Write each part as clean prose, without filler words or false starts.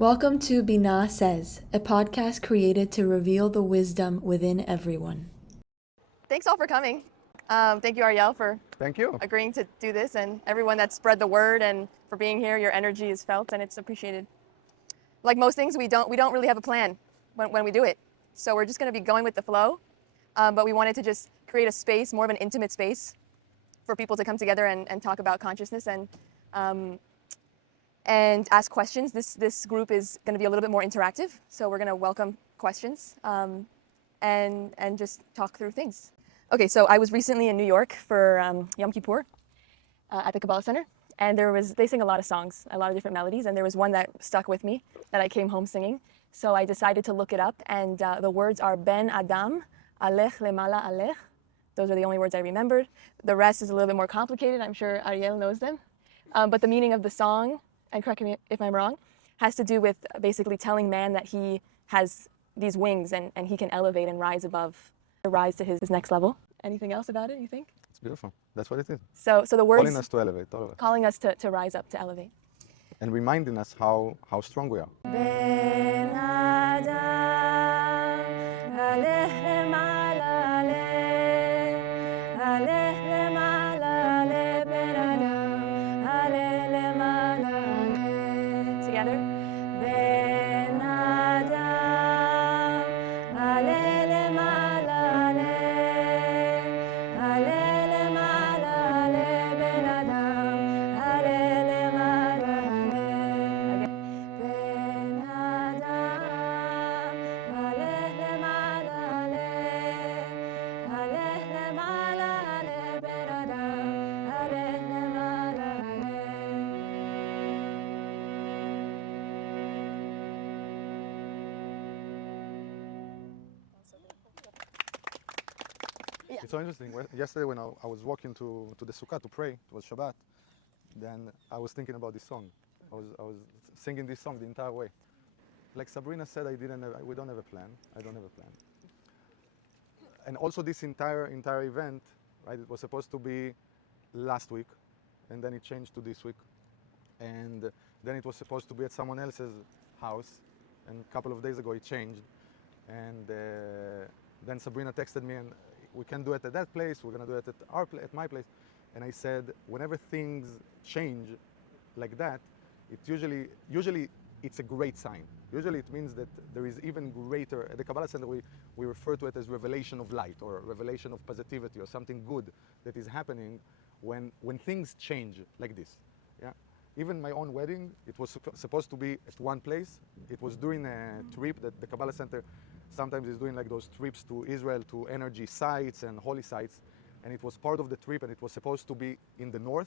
Welcome to Binah Says, a podcast created to reveal the wisdom within everyone. Thanks all for coming. Thank you, Ariel, for Thank you. agreeing to do this, and everyone that spread the word and for being here. Your energy is felt and it's appreciated. Like most things, we don't really have a plan when we do it. So we're just going to be going with the flow. But we wanted to just create a space, more of an intimate space, for people to come together and talk about consciousness and ask questions. This group is going to be a little bit more interactive, so we're going to welcome questions and just talk through things. Okay, so I was recently in New York for Yom Kippur at the Kabbalah Center, and they sing a lot of songs, a lot of different melodies, and there was one that stuck with me that I came home singing. So I decided to look it up, and the words are Ben Adam, Alech Lemala Alech. Those are the only words I remembered. The rest is a little bit more complicated. I'm sure Ariel knows them. But the meaning of the song, and correct me if I'm wrong, has to do with basically telling man that he has these wings and he can elevate and rise to his next level. Anything else about it, you think? It's beautiful. That's what it is. So the words Calling us to elevate, all of us. calling us to rise up, to elevate. And reminding us how strong we are. Ben Adam, Alech Lemala Alech, Alech Lemala Alech, Ben Adam, Alech Lemala Alech. Together. Ben Adam, Alech Lemala Alech, Alech Lemala Alech, Ben Adam, Alech Lemala Alech. Ben Adam, Alech Lemala Alech, Alech Lemala Alech, Ben Adam, Alech Lemala Alech. It's so interesting. Yesterday when I was walking to the Sukkot to pray, it was Shabbat, then I was thinking about this song. I was singing this song the entire way. Like Sabrina said, we don't have a plan. I don't have a plan. And also this entire event, right? It was supposed to be last week, and then it changed to this week. And then it was supposed to be at someone else's house, and a couple of days ago it changed. And then Sabrina texted me, and we can do it at that place. We're gonna do it at my place. And I said, whenever things change like that, it usually it's a great sign. Usually it means that there is even greater. At the Kabbalah Center, we refer to it as revelation of light or revelation of positivity or something good that is happening when things change like this. Yeah. Even my own wedding, it was supposed to be at one place. It was during a trip that the Kabbalah Center sometimes is doing, like those trips to Israel to energy sites and holy sites. And it was part of the trip, and it was supposed to be in the north.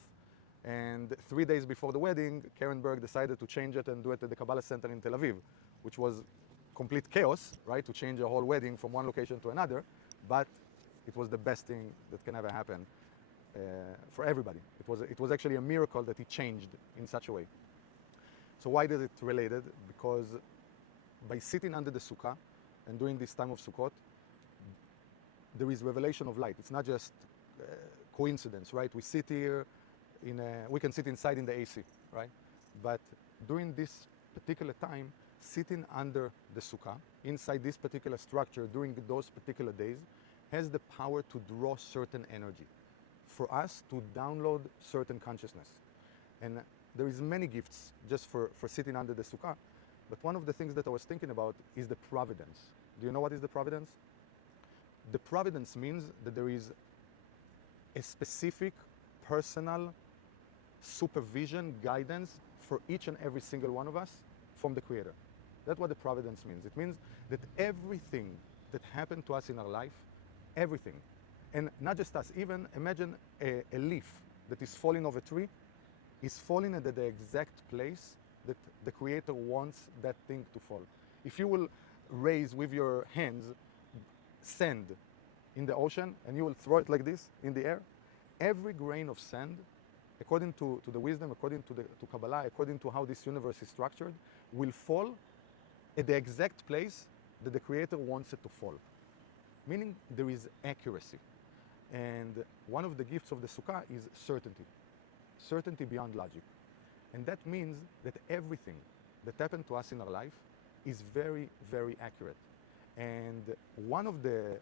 And 3 days before the wedding, Karen Berg decided to change it and do it at the Kabbalah Center in Tel Aviv, which was complete chaos, right? To change a whole wedding from one location to another. But it was the best thing that can ever happen for everybody. It was actually a miracle that it changed in such a way. So why is it related? Because by sitting under the sukkah and during this time of Sukkot, there is revelation of light. It's not just coincidence, right? We sit here we can sit inside in the AC, right? But during this particular time, sitting under the sukkah, inside this particular structure during those particular days, has the power to draw certain energy, for us to download certain consciousness. And there is many gifts just for sitting under the sukkah, but one of the things that I was thinking about is the providence. Do you know what is the providence? The providence means that there is a specific personal supervision, guidance for each and every single one of us from the Creator. That's what the providence means. It means that everything that happened to us in our life, everything, and not just us, even imagine a leaf that is falling off a tree, is falling at the exact place that the Creator wants that thing to fall. If you will raise with your hands sand in the ocean and you will throw it like this in the air, every grain of sand, according to the wisdom, according to Kabbalah, according to how this universe is structured, will fall at the exact place that the Creator wants it to fall. Meaning there is accuracy. And one of the gifts of the Sukkah is certainty beyond logic. And that means that everything that happen to us in our life is very, very accurate. And one of the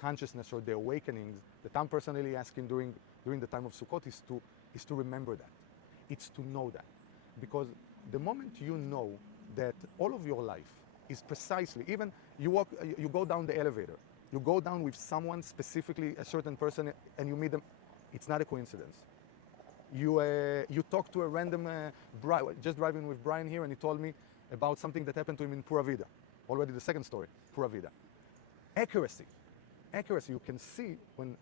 consciousness or the awakenings that I'm personally asking during the time of Sukkot is to remember that. It's to know that. Because the moment you know that all of your life is precisely, even you go down the elevator, you go down with someone, specifically a certain person, and you meet them, it's not a coincidence. You talk to a random, just driving with Brian here, and he told me about something that happened to him in Pura Vida. Already the second story, Pura Vida. Accuracy. You can see when,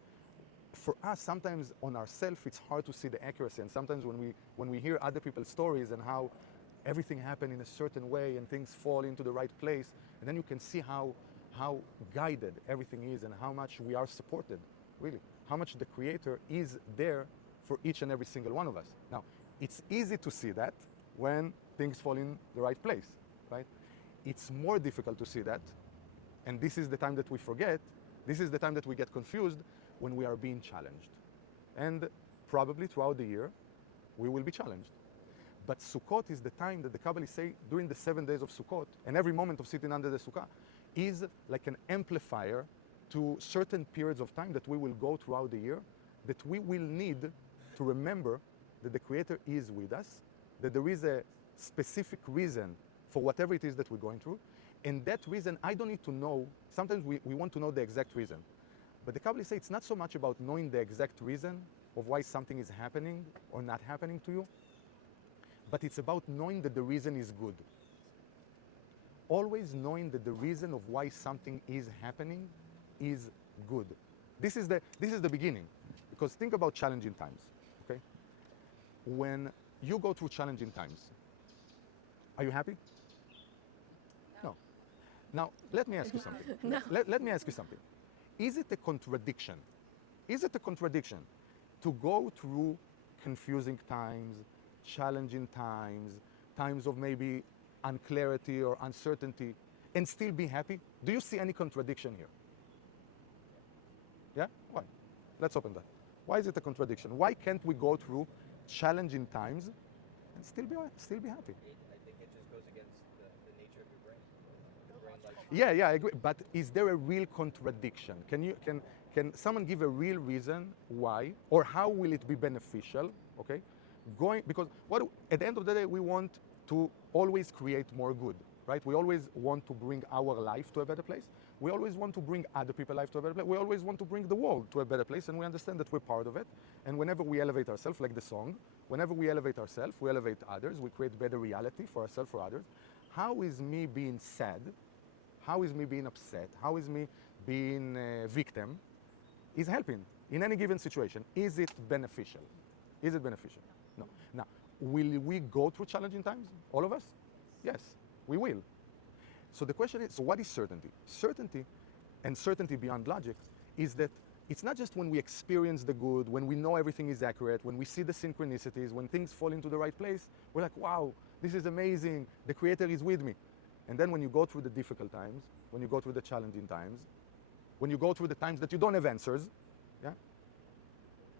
for us, sometimes on ourselves, it's hard to see the accuracy. And sometimes when we hear other people's stories and how everything happened in a certain way and things fall into the right place, and then you can see how guided everything is and how much we are supported, really. How much the Creator is there for each and every single one of us. Now, it's easy to see that when things fall in the right place, right? It's more difficult to see that, and this is the time that we forget, this is the time that we get confused, when we are being challenged. And probably throughout the year, we will be challenged. But Sukkot is the time that the Kabbalists say during the 7 days of Sukkot, and every moment of sitting under the Sukkah is like an amplifier to certain periods of time that we will go throughout the year, that we will need to remember that the Creator is with us, that there is a specific reason for whatever it is that we're going through. And that reason, I don't need to know. Sometimes we want to know the exact reason. But the Kabbalists say it's not so much about knowing the exact reason of why something is happening or not happening to you, but it's about knowing that the reason is good. Always knowing that the reason of why something is happening is good. This is the beginning. Because think about challenging times, okay? When you go through challenging times, are you happy? No. Now, let me ask you something. No. Let me ask you something. Is it a contradiction? Is it a contradiction to go through confusing times, challenging times, times of maybe unclarity or uncertainty, and still be happy? Do you see any contradiction here? Yeah? Why? Let's open that. Why is it a contradiction? Why can't we go through challenging times and still be happy? I think it just goes against the nature of your brain. The brain likes Yeah, I agree. But is there a real contradiction? Can someone give a real reason why, or how will it be beneficial? Okay, because at the end of the day, we want to always create more good, right? We always want to bring our life to a better place. We always want to bring other people's life to a better place. We always want to bring the world to a better place, and we understand that we're part of it. And whenever we elevate ourselves, like the song, whenever we elevate ourselves, we elevate others, we create better reality for ourselves, for others. How is me being sad? How is me being upset? How is me being a victim? Is helping in any given situation. Is it beneficial? Is it beneficial? No. Now, will we go through challenging times? All of us? Yes, we will. So the question is, so what is certainty? Certainty, and certainty beyond logic, is that it's not just when we experience the good, when we know everything is accurate, when we see the synchronicities, when things fall into the right place, we're like, wow, this is amazing, the Creator is with me. And then when you go through the difficult times, when you go through the challenging times, when you go through the times that you don't have answers, yeah,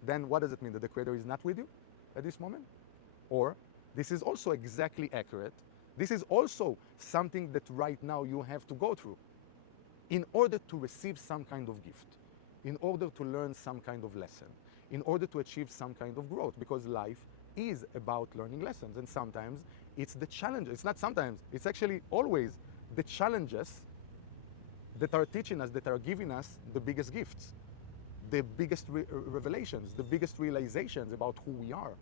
then what does it mean? That the Creator is not with you at this moment? Or this is also exactly accurate. This is also something that right now you have to go through in order to receive some kind of gift, in order to learn some kind of lesson, in order to achieve some kind of growth, because life is about learning lessons. And sometimes it's the challenges. It's not sometimes, it's actually always the challenges that are teaching us, that are giving us the biggest gifts, the biggest revelations, the biggest realizations about who we are,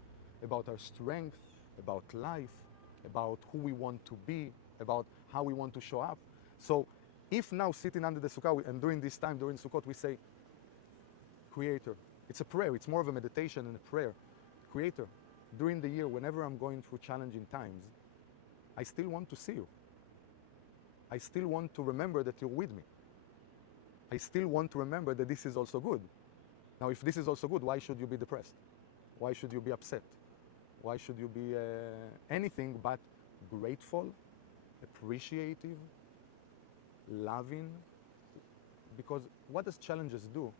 about our strength, about life, about who we want to be, about how we want to show up. So if now sitting under the Sukkah, and during this time, during Sukkot, we say, Creator, it's a prayer, it's more of a meditation and a prayer. Creator, during the year, whenever I'm going through challenging times, I still want to see you. I still want to remember that you're with me. I still want to remember that this is also good. Now, if this is also good, why should you be depressed? Why should you be upset? Why should you be anything but grateful, appreciative, loving? Because what does challenges do?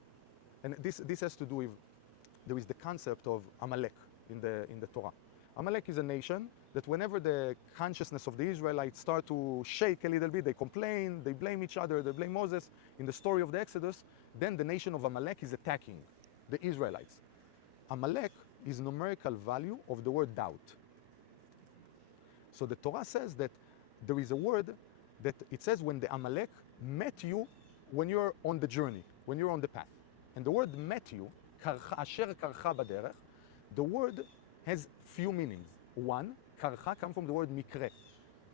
And this has to do with, there is the concept of Amalek in the Torah. Amalek is a nation that whenever the consciousness of the Israelites start to shake a little bit, they complain, they blame each other, they blame Moses in the story of the Exodus, then the nation of Amalek is attacking the Israelites. Amalek is numerical value of the word doubt. So the Torah says that there is a word that it says when the Amalek met you when you're on the journey, when you're on the path. And the word met you, asher karcha baderech, the word has few meanings. One, karcha comes from the word mikre.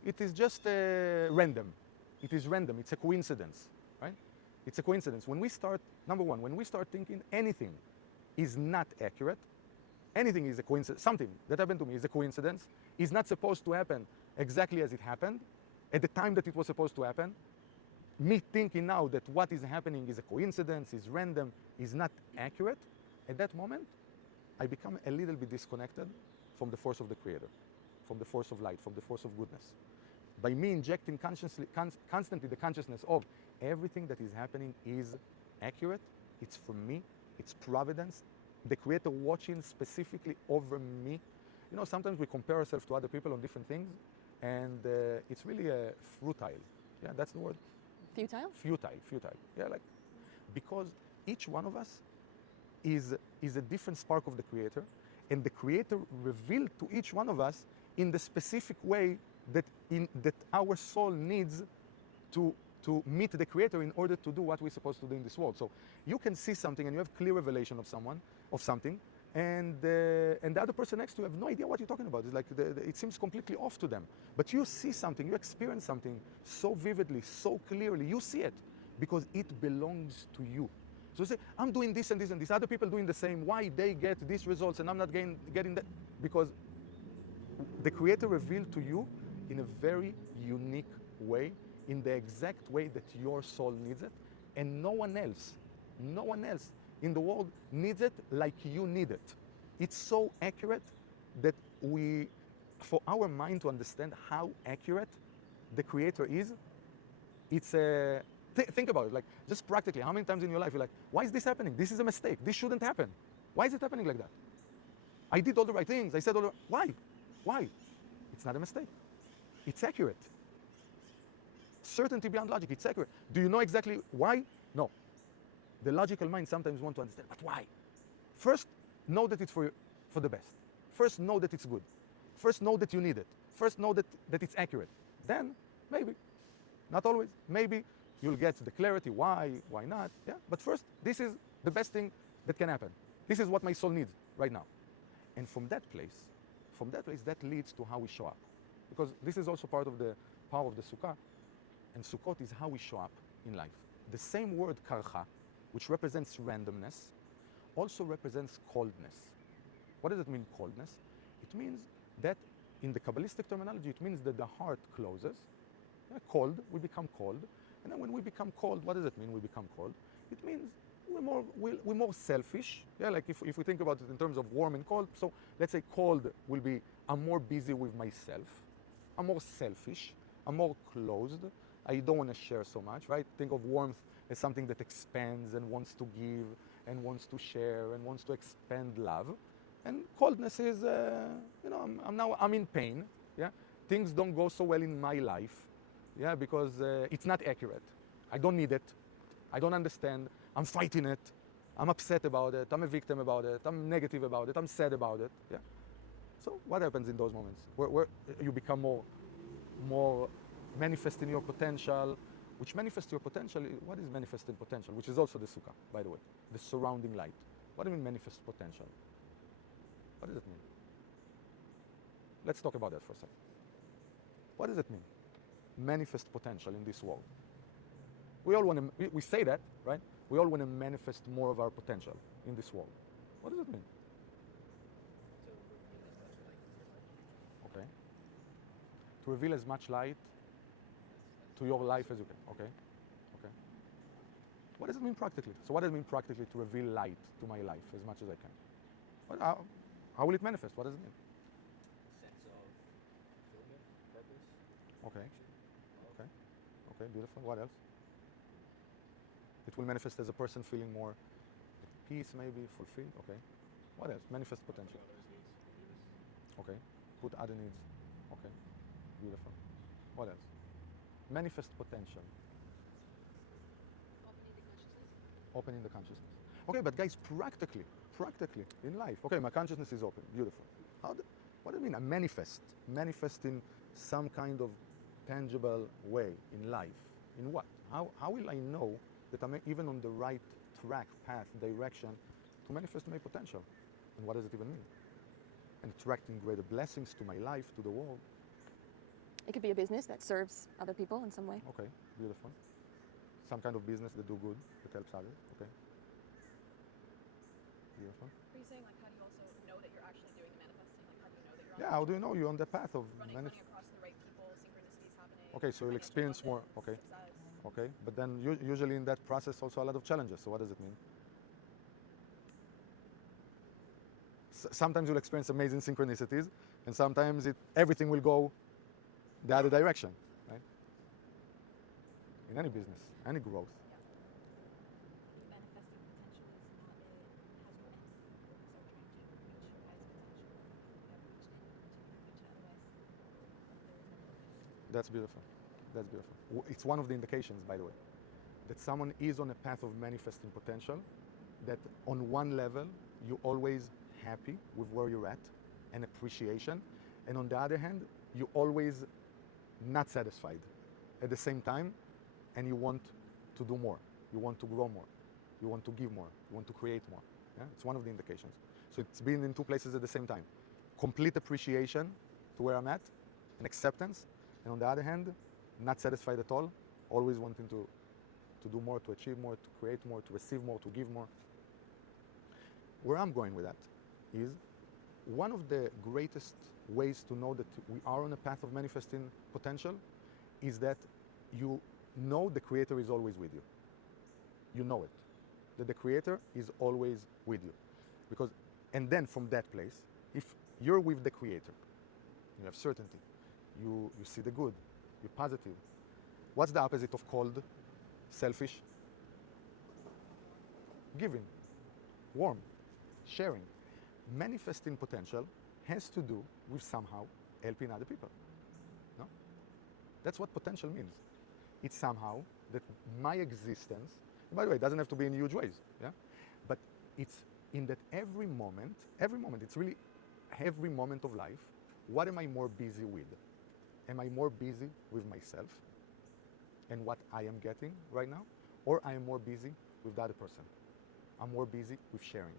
It is just random. It is random. It's a coincidence, right? It's a coincidence. When we start, number one, when we start thinking anything is not accurate, anything is a coincidence, something that happened to me is a coincidence, is not supposed to happen exactly as it happened, at the time that it was supposed to happen, me thinking now that what is happening is a coincidence, is random, is not accurate, at that moment, I become a little bit disconnected from the force of the Creator, from the force of light, from the force of goodness. By me injecting constantly the consciousness of everything that is happening is accurate, it's for me, it's providence, the Creator watching specifically over me. You know, sometimes we compare ourselves to other people on different things, and it's really futile. Yeah, that's the word. Futile? Futile. Yeah, like, because each one of us is a different spark of the Creator, and the Creator revealed to each one of us in the specific way that our soul needs to meet the Creator in order to do what we're supposed to do in this world. So you can see something and you have clear revelation of something, and the other person next to you have no idea what you're talking about. It's like it seems completely off to them. But you see something, you experience something so vividly, so clearly, you see it because it belongs to you. So you say, I'm doing this and this and this, other people doing the same, why they get these results and I'm not getting that? Because the Creator revealed to you in a very unique way, in the exact way that your soul needs it, and no one else in the world needs it like you need it. It's so accurate that for our mind to understand how accurate the Creator is, it's a, think about it, like just practically, how many times in your life you're like, why is this happening? This is a mistake, this shouldn't happen. Why is it happening like that? I did all the right things, I said all the, why? It's not a mistake, it's accurate. Certainty beyond logic, it's accurate. Do you know exactly why? No. The logical mind sometimes wants to understand, but why? First, know that it's for the best. First, know that it's good. First, know that you need it. First, know that it's accurate. Then, maybe, not always, maybe you'll get the clarity, why not, yeah? But first, this is the best thing that can happen. This is what my soul needs right now. And from that place, that leads to how we show up. Because this is also part of the power of the Sukkah. And Sukkot is how we show up in life. The same word karcha, which represents randomness, also represents coldness. What does it mean, coldness? It means that, in the Kabbalistic terminology, it means that the heart closes. Cold, we become cold. And then when we become cold, what does it mean, we become cold? It means we're more selfish. Yeah, like if we think about it in terms of warm and cold, so let's say cold will be, I'm more busy with myself. I'm more selfish. I'm more closed. I don't want to share so much, right? Think of warmth as something that expands and wants to give and wants to share and wants to expand love. And coldness is, I'm in pain. Yeah, things don't go so well in my life. Yeah, because it's not accurate. I don't need it. I don't understand. I'm fighting it. I'm upset about it. I'm a victim about it. I'm negative about it. I'm sad about it. Yeah. So what happens in those moments where you become more manifesting your potential, which manifests your potential? What is manifesting potential? Which is also the Sukkah, by the way, the surrounding light. What do you mean manifest potential? What does it mean? Let's talk about that for a second. What does it mean? Manifest potential in this world. We all want to, we say that, right? We all want to manifest more of our potential in this world. What does it mean? Okay. To reveal as much light to your life as you can. Okay. Okay. What does it mean practically? So what does it mean practically to reveal light to my life as much as I can? How will it manifest? What does it mean? Sense of fulfillment, purpose. Okay. Okay. Okay, beautiful. What else? It will manifest as a person feeling more at peace, maybe, fulfilled. Okay. What else? Manifest potential. Others' needs. Okay. Put other needs Okay, beautiful. What else? Manifest potential. Opening the consciousness. Okay, but guys, practically in life. Okay, my consciousness is open. Beautiful. What do you mean? I manifest in some kind of tangible way in life. In what? How will I know that I'm even on the right track, path, direction to manifest my potential? And what does it even mean? And attracting greater blessings to my life, to the world. It could be a business that serves other people in some way. Okay, beautiful. Some kind of business that do good, that helps others. Okay. Beautiful. Are you saying, like, how do you also know that you're actually doing the manifesting? Like, how do you know that you're on Yeah, the how do you know you're on the path of running across the right people, synchronicities happening? Okay, so you'll financial experience more. abundance, Okay. success? Okay, but then usually in that process also a lot of challenges. So what does it mean? Sometimes you'll experience amazing synchronicities, and sometimes everything will go the other direction, right? In any business, any growth. Manifesting potential is not has no end. You always are trying to reach your highest potential. You haven't reached it, you can't reach it otherwise. There is no purpose. That's beautiful. That's beautiful. It's one of the indications, by the way, that someone is on a path of manifesting potential, that on one level, you're always happy with where you're at and appreciation, and on the other hand, you're always not satisfied at the same time, and you want to do more, you want to grow more, you want to give more, you want to create more. Yeah? It's one of the indications. So it's been in two places at the same time. Complete appreciation to where I'm at and acceptance, and on the other hand, not satisfied at all, always wanting to do more, to achieve more, to create more, to receive more, to give more. Where I'm going with that is one of the greatest ways to know that we are on a path of manifesting potential is that you know the Creator is always with you. You know it, that the Creator is always with you. And then from that place, if you're with the Creator, you have certainty, you see the good, you're positive. What's the opposite of cold? Selfish? Giving, warm, sharing. Manifesting potential has to do with somehow helping other people. No? That's what potential means. It's somehow that my existence, by the way, it doesn't have to be in huge ways, yeah? But it's in that every moment, it's really every moment of life, what am I more busy with? Am I more busy with myself and what I am getting right now? Or I am more busy with the other person? I'm more busy with sharing.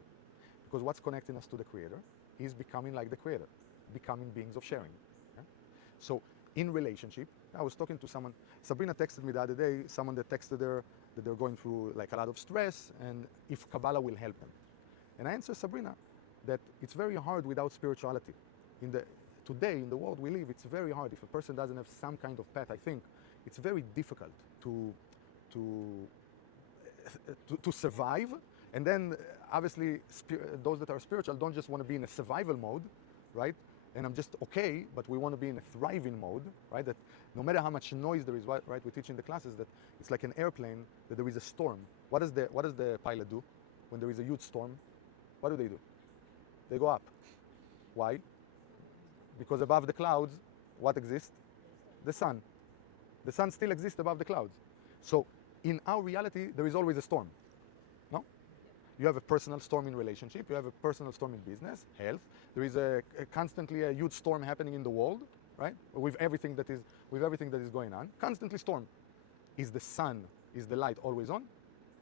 Because what's connecting us to the Creator is becoming like the Creator, becoming beings of sharing. Yeah? So in relationship, I was talking to someone, Sabrina texted me the other day, someone that texted her that they're going through like a lot of stress and if Kabbalah will help them. And I answered Sabrina that it's very hard without spirituality. Today, in the world we live, it's very hard. If a person doesn't have some kind of path, I think it's very difficult to survive. And then obviously those that are spiritual don't just want to be in a survival mode, right? And I'm just okay, but we want to be in a thriving mode, right? That no matter how much noise there is, right? We teach in the classes that it's like an airplane, that there is a storm. What does the pilot do when there is a huge storm? What do? They go up. Why? Because above the clouds, what exists? The sun. The sun still exists above the clouds. So in our reality, there is always a storm. No? You have a personal storm in relationship, you have a personal storm in business, health. There is constantly a huge storm happening in the world, right? With everything that is going on. Constantly storm. Is the sun, is the light always on?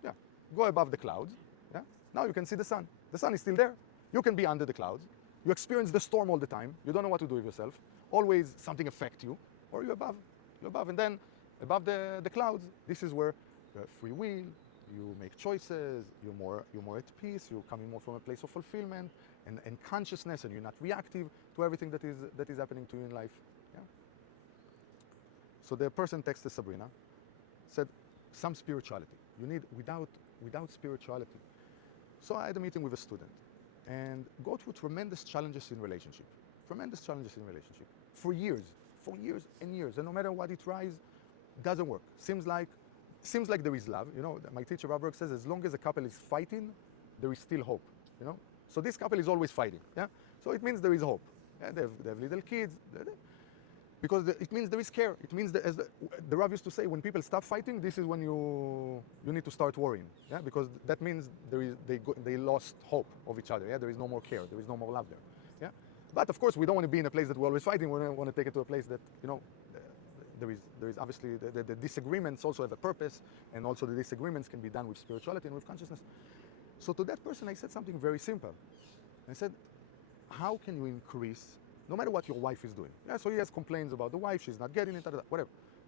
Yeah. Go above the clouds. Yeah. Now you can see the sun. The sun is still there. You can be under the clouds. You experience the storm all the time. You don't know what to do with yourself. Always something affects you. Or you're above. You're above. And then above the clouds, this is where you have free will. You make choices. You're more at peace. You're coming more from a place of fulfillment and consciousness, and you're not reactive to everything that is happening to you in life. Yeah. So the person texted Sabrina, said some spirituality. You need without spirituality. So I had a meeting with a student and go through tremendous challenges in relationship. For years and years. And no matter what he tries, doesn't work. Seems like there is love. You know, my teacher Robert says, as long as a couple is fighting, there is still hope. You know? So this couple is always fighting. Yeah? So it means there is hope. Yeah? They have little kids. Because it means there is care. It means that, as the Rav used to say, when people stop fighting, this is when you need to start worrying. Yeah, because that means they lost hope of each other. Yeah, there is no more care. There is no more love there. Yeah, but of course we don't want to be in a place that we're always fighting. We want to take it to a place that there is obviously the disagreements also have a purpose, and also the disagreements can be done with spirituality and with consciousness. So to that person, I said something very simple. I said, how can you increase, no matter what your wife is doing? Yeah, so he has complaints about the wife, she's not getting it,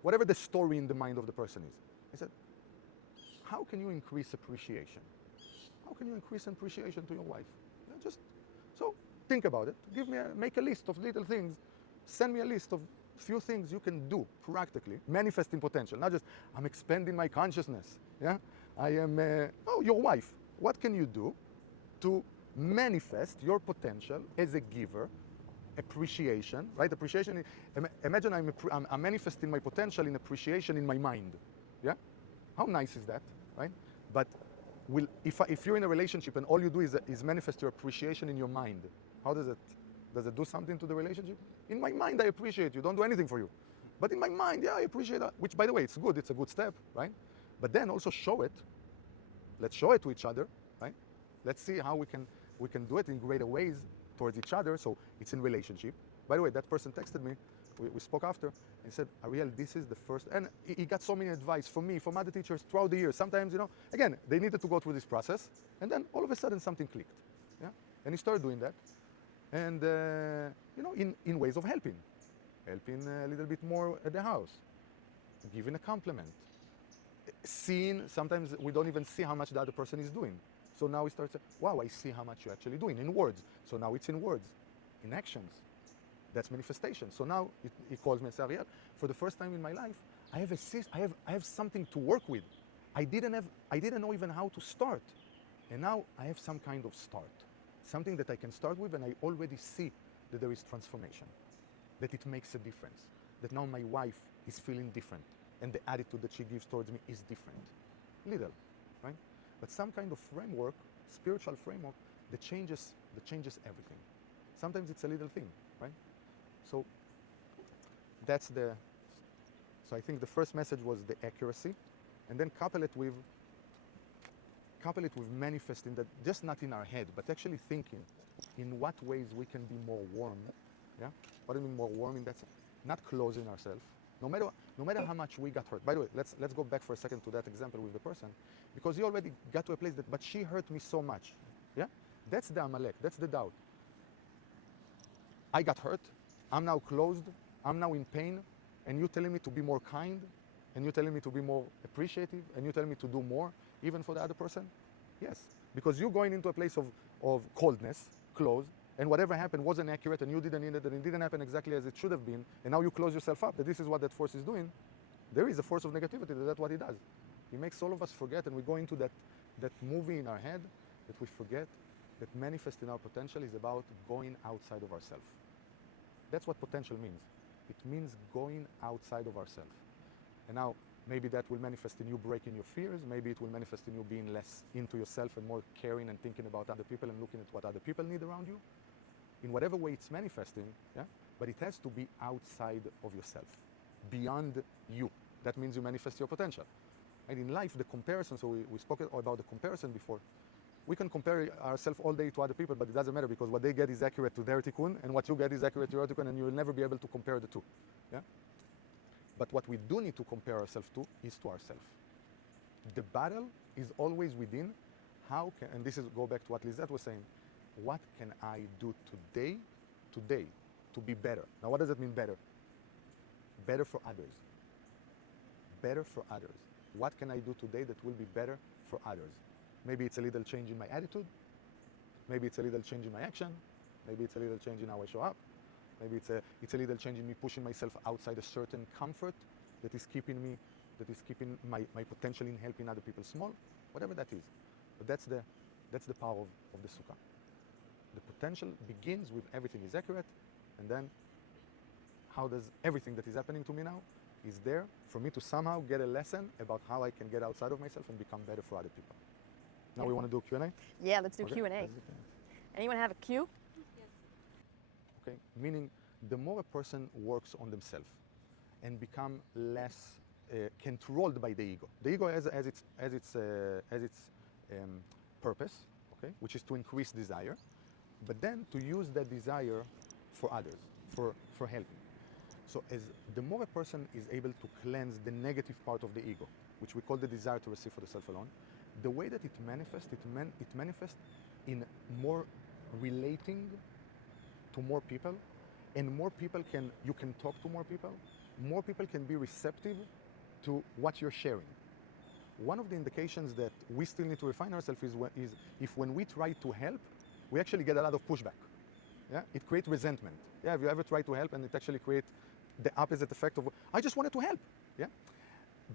whatever the story in the mind of the person is. I said, how can you increase appreciation? How can you increase appreciation to your wife? Yeah, just so think about it. Make a list of little things. Send me a list of few things you can do practically, manifesting potential. Not just I'm expanding my consciousness. Yeah, I am. Your wife. What can you do to manifest your potential as a giver? Appreciation, right? Appreciation. Imagine I'm manifesting my potential in appreciation in my mind. Yeah, how nice is that, right? But if you're in a relationship and all you do is manifest your appreciation in your mind, how does it do something to the relationship? In my mind, I appreciate you. Don't do anything for you, but in my mind, yeah, I appreciate that. Which, by the way, it's good. It's a good step, right? But then also show it. Let's show it to each other, right? Let's see how we can do it in greater ways towards each other, so it's in relationship. By the way, that person texted me, we spoke after, and said, Ariel, this is the first, and he got so many advice from me, from other teachers throughout the years. Sometimes, again, they needed to go through this process, and then all of a sudden something clicked, yeah? And he started doing that, and, in ways of helping a little bit more at the house, giving a compliment, seeing, sometimes we don't even see how much the other person is doing. So now we start saying, wow, I see how much you're actually doing in words. So now it's in words, in actions. That's manifestation. So now he calls me and says, Ariel, for the first time in my life, I have something to work with. I didn't know even how to start. And now I have some kind of start. Something that I can start with, and I already see that there is transformation, that it makes a difference, that now my wife is feeling different, and the attitude that she gives towards me is different. Little, right? But some kind of framework, spiritual framework, that changes everything. Sometimes it's a little thing, right? So so I think the first message was the accuracy, and then couple it with manifesting that, just not in our head, but actually thinking in what ways we can be more warm. Yeah? What do you mean more warm in that sense? Not closing ourselves. No matter how much we got hurt. By the way, let's go back for a second to that example with the person, because he already got to a place that, but she hurt me so much. Yeah? That's the Amalek, that's the doubt. I got hurt, I'm now closed, I'm now in pain, and you telling me to be more kind, and you telling me to be more appreciative, and you telling me to do more, even for the other person? Yes, because you're going into a place of coldness, closed, and whatever happened wasn't accurate, and you didn't need it, and it didn't happen exactly as it should have been, and now you close yourself up, that this is what that force is doing. There is a force of negativity, that's what it does. It makes all of us forget, and we go into that movie in our head that we forget that manifesting our potential is about going outside of ourselves. That's what potential means. It means going outside of ourselves. And now, maybe that will manifest in you breaking your fears, maybe it will manifest in you being less into yourself and more caring and thinking about other people and looking at what other people need around you. In whatever way it's manifesting, yeah? But it has to be outside of yourself, beyond you. That means you manifest your potential. And in life, the comparison, so we spoke about the comparison before. We can compare ourselves all day to other people, but it doesn't matter, because what they get is accurate to their tikkun, and what you get is accurate to your tikkun, and you will never be able to compare the two. Yeah? But what we do need to compare ourselves to is to ourselves. The battle is always within. And this is go back to what Lizette was saying, what can I do today, to be better? Now, what does it mean better? Better for others. Better for others. What can I do today that will be better for others? Maybe it's a little change in my attitude. Maybe it's a little change in my action. Maybe it's a little change in how I show up. Maybe it's a little change in me pushing myself outside a certain comfort that is keeping my potential in helping other people small, whatever that is. But that's the power of the Sukkah. The potential begins with everything is accurate, and then how does everything that is happening to me now is there for me to somehow get a lesson about how I can get outside of myself and become better for other people. Now we want to do Q&A? Yeah, let's do Okay. Q&A. Anyone have a Q? Yes. Okay, meaning the more a person works on themselves and become less controlled by the ego. The ego has its purpose, okay, which is to increase desire, but then to use that desire for others, for helping. So as the more a person is able to cleanse the negative part of the ego, which we call the desire to receive for the self alone, the way that it manifests, it manifests in more relating to more people, and you can talk to more people can be receptive to what you're sharing. One of the indications that we still need to refine ourselves is if when we try to help, we actually get a lot of pushback. Yeah, it creates resentment. Yeah, have you ever tried to help and it actually creates the opposite effect of I just wanted to help? Yeah,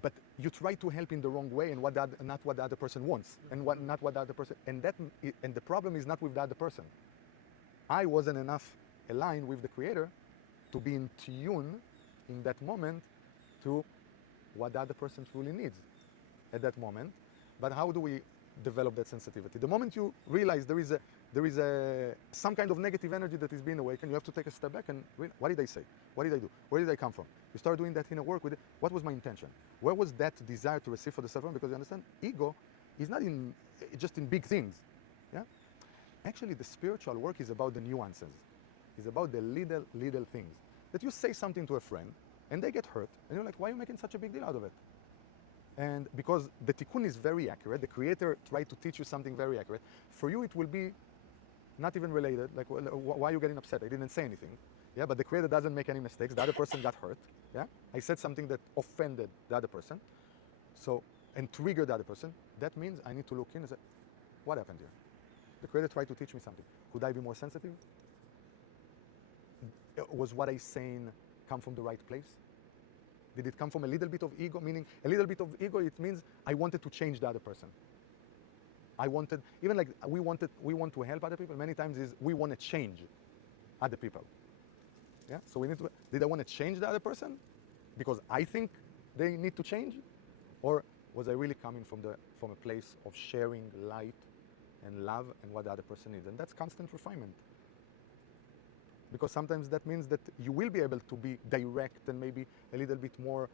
but you try to help in the wrong way and not what the other person wants, and not what the other person. And the problem is not with the other person. I wasn't enough aligned with the Creator to be in tune in that moment to what the other person truly needs at that moment. But how do we develop that sensitivity? The moment you realize there is some kind of negative energy that is being awakened, you have to take a step back and what did I say? What did I do? Where did I come from? You start doing that inner work with it. What was my intention? Where was that desire to receive for the self? Because you understand, ego is not just in big things. Yeah? Actually, the spiritual work is about the nuances. It's about the little things. That you say something to a friend and they get hurt, and you're like, why are you making such a big deal out of it? And because the tikkune is very accurate, the Creator tried to teach you something very accurate. For you, it will be not even related. Like, well, why are you getting upset? I didn't say anything. Yeah, but the Creator doesn't make any mistakes. The other person got hurt. Yeah, I said something that offended the other person, and triggered the other person. That means I need to look in and say, what happened here? The Creator tried to teach me something. Could I be more sensitive? Was what I saying come from the right place? Did it come from a little bit of ego? Meaning a little bit of ego, it means I wanted to change the other person. I wanted, even like we want to help other people, many times is we want to change other people. Yeah, so did I want to change the other person because I think they need to change? Or was I really coming from a place of sharing light and love and what the other person needs? And that's constant refinement. Because sometimes that means that you will be able to be direct and maybe a little bit more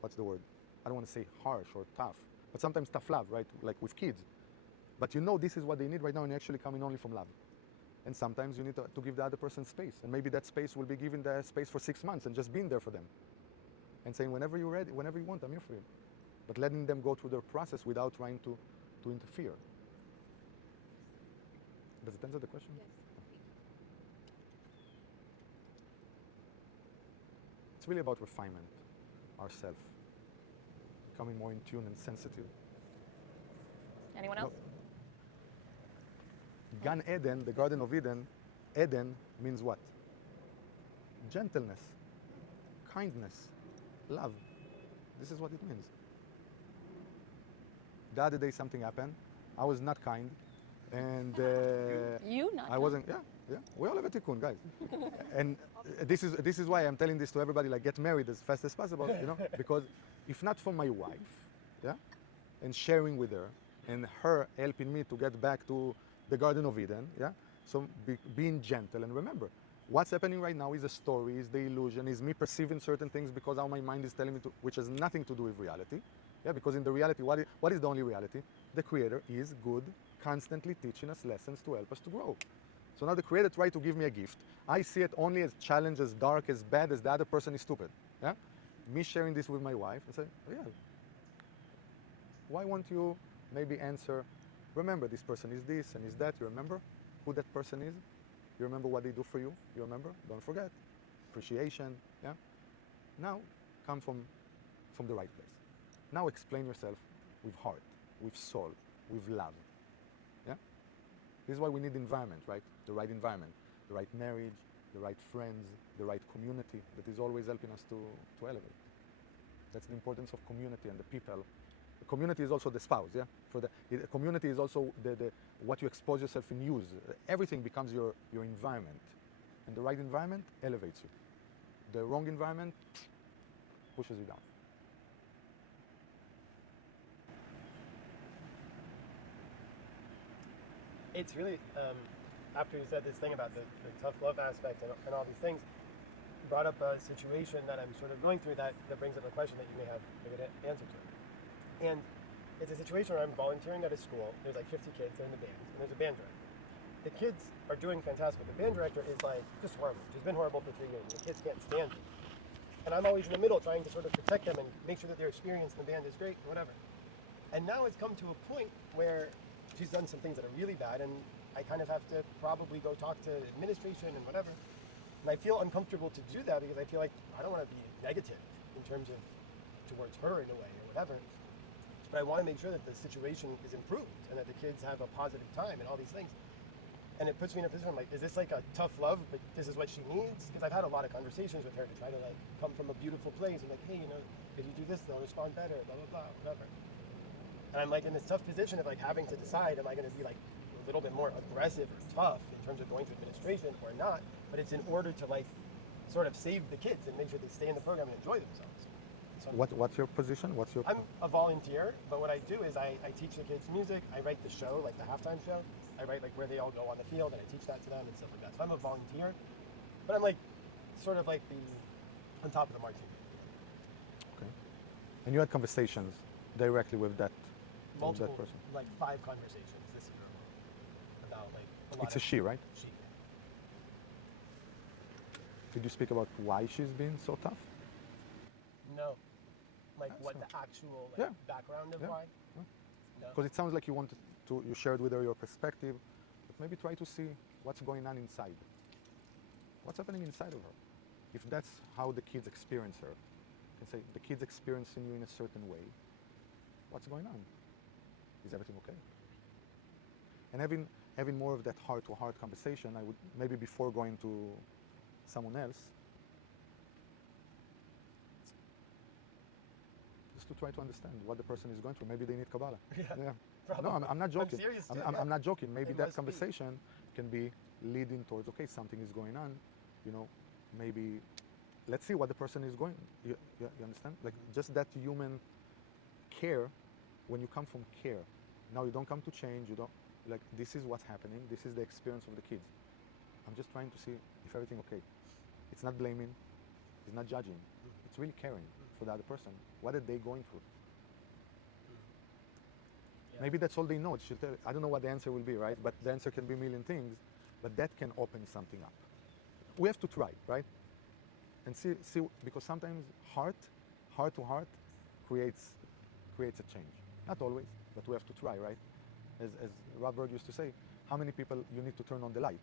what's the word? I don't want to say harsh or tough, but sometimes tough love, right? Like with kids. But you know this is what they need right now and you're actually coming only from love. And sometimes you need to give the other person space. And maybe that space will be given the space for 6 months and just being there for them. And saying, whenever you're ready, whenever you want, I'm here for you. But letting them go through their process without trying to interfere. Does it answer the question? Yes. It's really about refinement, ourselves, becoming more in tune and sensitive. Anyone else? Gan Eden, the Garden of Eden, Eden means what? Gentleness, kindness, love. This is what it means. The other day something happened. I was not kind, and You not? I wasn't. Yeah. We all have a tikkun, guys. And this is why I'm telling this to everybody. Like, get married as fast as possible, because if not for my wife, yeah, and sharing with her, and her helping me to get back to the Garden of Eden, yeah. So being gentle, and remember, what's happening right now is a story, is the illusion, is me perceiving certain things because how my mind is telling me to, which has nothing to do with reality. Yeah, because in the reality, what is the only reality? The Creator is good, constantly teaching us lessons to help us to grow. So now the Creator tried to give me a gift. I see it only as challenge, as dark, as bad, as the other person is stupid. Yeah? Me sharing this with my wife and say, oh, yeah, why won't you maybe answer, remember this person is this and is that, you remember who that person is? You remember what they do for you? You remember? Don't forget. Appreciation, yeah? Now, come from the right place. Now explain yourself with heart, with soul, with love, yeah? This is why we need environment, right? The right environment, the right marriage, the right friends, the right community that is always helping us to elevate. That's the importance of community and the people. The community is also the spouse, yeah? The community is also what you expose yourself in use. Everything becomes your environment. And the right environment elevates you. The wrong environment pushes you down. It's really, after you said this thing about the tough love aspect and all these things, brought up a situation that I'm sort of going through that brings up a question that you may have a good answer to. And it's a situation where I'm volunteering at a school. There's like 50 kids, they're in the band, and there's a band director. The kids are doing fantastic, but the band director is like just horrible. She's been horrible for 3 years, and the kids can't stand her. And I'm always in the middle trying to sort of protect them and make sure that their experience in the band is great, whatever. And now it's come to a point where she's done some things that are really bad, and I kind of have to probably go talk to administration and whatever. And I feel uncomfortable to do that because I feel like I don't want to be negative in terms of towards her in a way or whatever. But I want to make sure that the situation is improved and that the kids have a positive time and all these things. And it puts me in a position like, is this like a tough love, but this is what she needs? Because I've had a lot of conversations with her to try to like come from a beautiful place and like, hey, you know, if you do this, they'll respond better, blah, blah, blah, whatever. And I'm like in this tough position of like having to decide, am I going to be like a little bit more aggressive or tough in terms of going to administration or not? But it's in order to like sort of save the kids and make sure they stay in the program and enjoy themselves. So What's your position? I'm a volunteer, but what I do is I teach the kids music. I write the show, like the halftime show. I write like where they all go on the field, and I teach that to them and stuff like that. So I'm a volunteer, but I'm like sort of like the on top of the marching band. Okay. And you had conversations directly with that Multiple, person. like 5 conversations this year alone about like a lot. It's a she, right? She. Did you speak about why she's been so tough? No. Like That's what not- the actual like, Yeah. background of Yeah. why? Yeah. No. Because it sounds like you shared with her your perspective, but maybe try to see what's going on inside. What's happening inside of her? If that's how the kids experience her, you can say the kids experiencing you in a certain way. What's going on? Is everything okay? And having more of that heart-to-heart conversation, I would maybe before going to someone else, just to try to understand what the person is going through. Maybe they need Kabbalah. Yeah. No, I'm not joking. serious too, I'm not joking. Maybe It that must be. conversation can be leading towards, okay, something is going on, you know, maybe let's see what the person is going. You understand? Like just that human care. When you come from care, now you don't come to change. You don't like this is what's happening. This is the experience of the kids. I'm just trying to see if everything okay. It's not blaming. It's not judging. It's really caring for the other person. What are they going through? Yeah. Maybe that's all they know. I don't know what the answer will be, right? But the answer can be a million things. But that can open something up. We have to try, right? And see because sometimes heart to heart creates a change. Not always, but we have to try, right? As Robert used to say, how many people you need to turn on the light?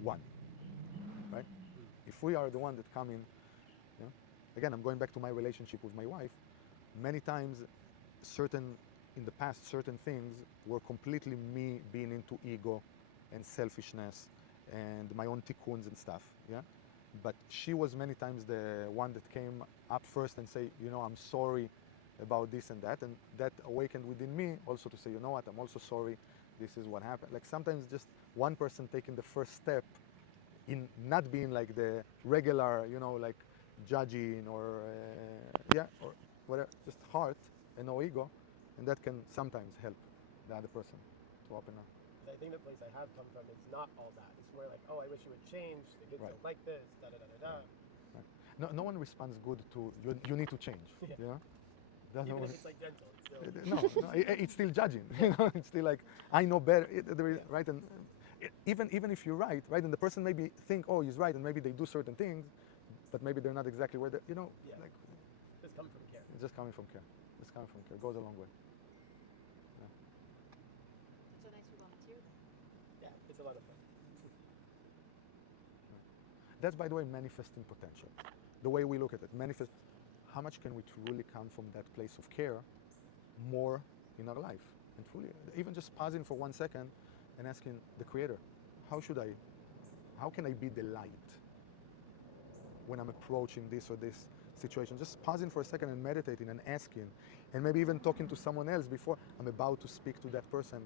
One, right? If we are the one that come in, you know, again, I'm going back to my relationship with my wife. Many times, in the past, certain things were completely me being into ego and selfishness and my own tikkunes and stuff, yeah? But she was many times the one that came up first and say, you know, I'm sorry about this and that awakened within me also to say, you know what, I'm also sorry, this is what happened. Like sometimes just one person taking the first step in not being like the regular, you know, like judging or or whatever, just heart and no ego, and that can sometimes help the other person to open up. Because I think the place I have come from is not all that. It's more like, oh, I wish you would change. The kids Right. don't like this. Da da da da da. No one responds good to you need to change. Yeah. You know, doesn't Even work. if it's like gentle, it's still. No, it's still judging. You know, it's still like I know better, right? And even if you're right, and the person maybe think, oh, he's right, and maybe they do certain things, but maybe they're not exactly where they, you know, Yeah. like Just come from care. it's just coming from care. Just coming from care goes a long way. It's so nice you volunteer then. Yeah, it's a lot of fun. That's, by the way, manifesting potential. The way we look at it, manifest. How much can we truly come from that place of care, more in our life, and truly, even just pausing for 1 second and asking the Creator, how can I be the light when I'm approaching this or this situation? Just pausing for a second and meditating and asking, and maybe even talking to someone else before I'm about to speak to that person,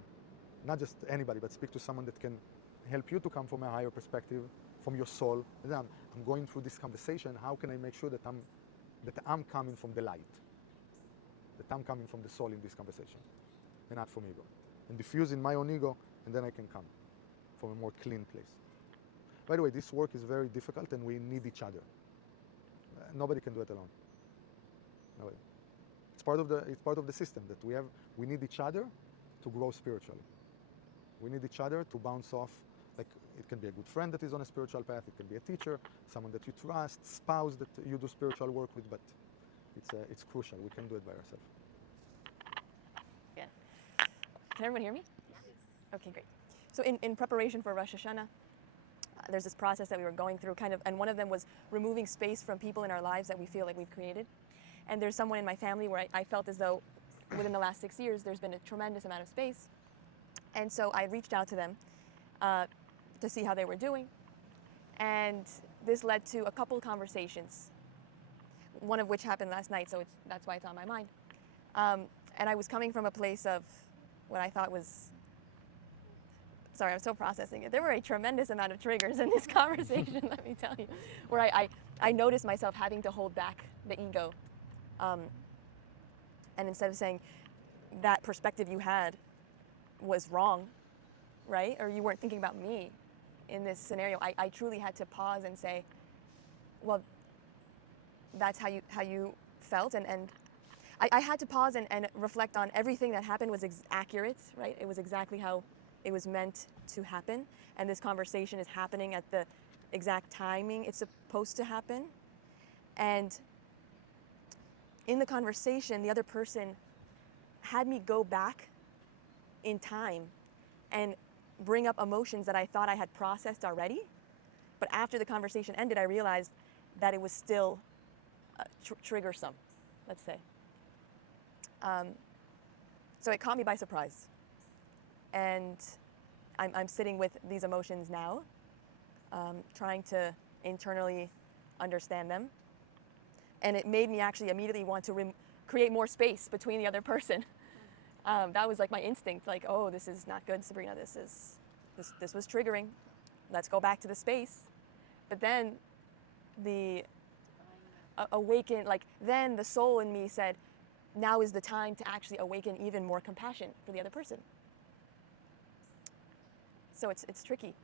not just anybody, but speak to someone that can help you to come from a higher perspective, from your soul. And then I'm going through this conversation. How can I make sure that I'm coming from the light, that I'm coming from the soul in this conversation, and not from ego, and diffusing my own ego, and then I can come. from a more clean place. By the way, this work is very difficult and we need each other. Nobody can do it alone. Nobody. It's part of the system that we need each other to grow spiritually. We need each other to bounce off. Like, it can be a good friend that is on a spiritual path, it can be a teacher, someone that you trust, spouse that you do spiritual work with, but it's crucial. We can do it by ourselves. Yeah. Can everyone hear me? Okay, great. So in preparation for Rosh Hashanah, there's this process that we were going through and one of them was removing space from people in our lives that we feel like we've created. And there's someone in my family where I felt as though within the last 6 years, there's been a tremendous amount of space. And so I reached out to them to see how they were doing. And this led to a couple conversations, one of which happened last night, so that's why it's on my mind. And I was coming from a place of what I thought was, sorry, I'm still processing it. There were a tremendous amount of triggers in this conversation, let me tell you, where I noticed myself having to hold back the ego. And instead of saying that perspective you had was wrong, right? Or you weren't thinking about me in this scenario, I truly had to pause and say, well, that's how you felt. And I had to pause and reflect on everything that happened was accurate, right? It was exactly how it was meant to happen. And this conversation is happening at the exact timing it's supposed to happen. And in the conversation, the other person had me go back in time and bring up emotions that I thought I had processed already. But after the conversation ended, I realized that it was still triggersome, let's say. So it caught me by surprise. And I'm sitting with these emotions now, trying to internally understand them. And it made me actually immediately want to create more space between the other person. That was like my instinct, like, oh, this is not good, Sabrina. This was triggering. Let's go back to the space. But then the awaken, like then the soul in me said, now is the time to actually awaken even more compassion for the other person. So it's tricky.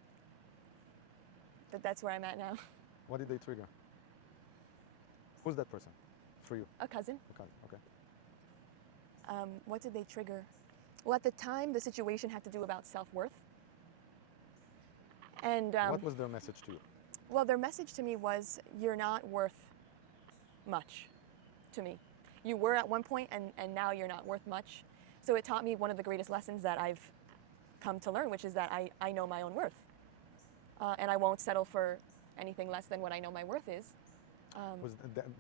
But that's where I'm at now. What did they trigger? Who's that person for you? A cousin. Okay. What did they trigger? Well, at the time, the situation had to do about self-worth. And What was their message to you? well, their message to me was, you're not worth much to me. You were at one point, and now you're not worth much. So it taught me one of the greatest lessons that I've come to learn, which is that I know my own worth. And I won't settle for anything less than what I know my worth is.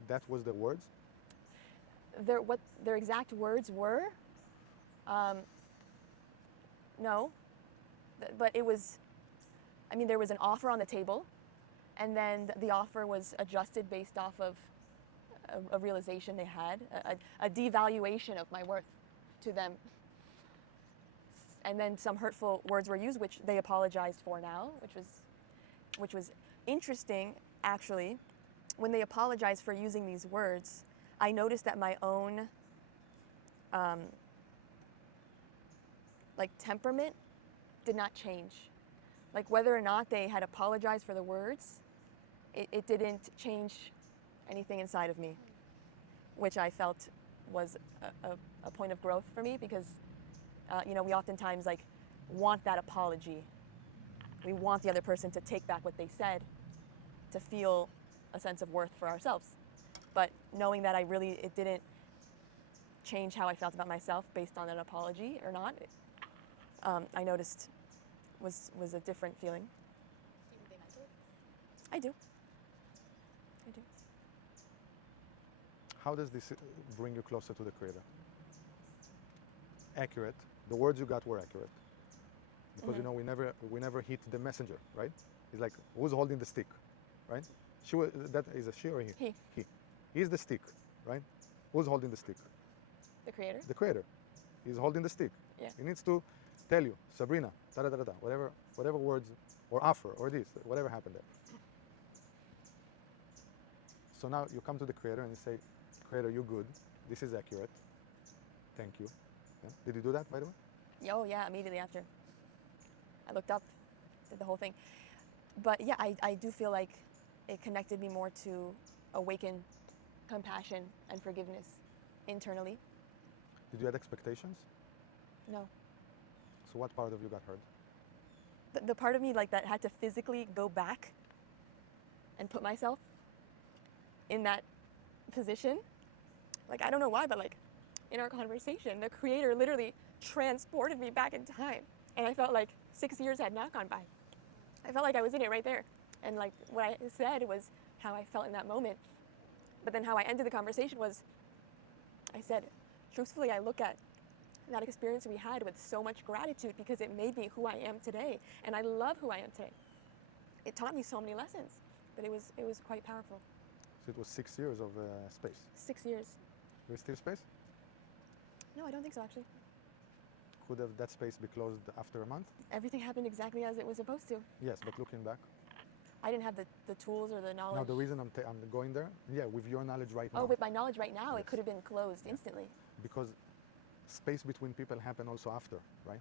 That was the words? What their exact words were, no, but it was, I mean, there was an offer on the table, and then the offer was adjusted based off of a realization they had, a devaluation of my worth to them. And then some hurtful words were used, which they apologized for now, which was interesting, actually. When they apologized for using these words, I noticed that my own temperament did not change. Like whether or not they had apologized for the words, it didn't change anything inside of me, which I felt was a point of growth for me, because we oftentimes want that apology. We want the other person to take back what they said to feel a sense of worth for ourselves. But knowing that it didn't change how I felt about myself based on an apology or not, I noticed was a different feeling. Do you think they meant it? I do. How does this bring you closer to the Creator? Accurate. The words you got were accurate. Because we never hit the messenger, right? It's like, who's holding the stick, right? That is a she or he? He. He's the stick, right? Who's holding the stick? The Creator? The Creator. He's holding the stick. Yeah. He needs to tell you, Sabrina, da-da-da-da-da, whatever words, or offer, or this, whatever happened there. So now you come to the Creator and you say, Creator, you're good. This is accurate. Thank you. Yeah? Did you do that, by the way? Oh, yeah, immediately after. I looked up did the whole thing. But yeah, I do feel like it connected me more to awaken compassion and forgiveness internally. Did you have expectations? No. So what part of you got hurt? The part of me like that had to physically go back and put myself in that position. Like, I don't know why, but like in our conversation, the creator literally transported me back in time. And I felt like 6 years had not gone by. I felt like I was in it right there. And like what I said was how I felt in that moment. But then how I ended the conversation was, I said, truthfully, I look at that experience we had with so much gratitude because it made me who I am today. And I love who I am today. It taught me so many lessons, but it was quite powerful. So it was 6 years of space. 6 years. There's still space? No, I don't think so, actually. Could have that space be closed after a month? Everything happened exactly as it was supposed to. Yes, but looking back. I didn't have the tools or the knowledge. Now the reason I'm going there, yeah, with your knowledge right now. Oh, with my knowledge right now, Yes. it could have been closed instantly. Because space between people happen also after, right?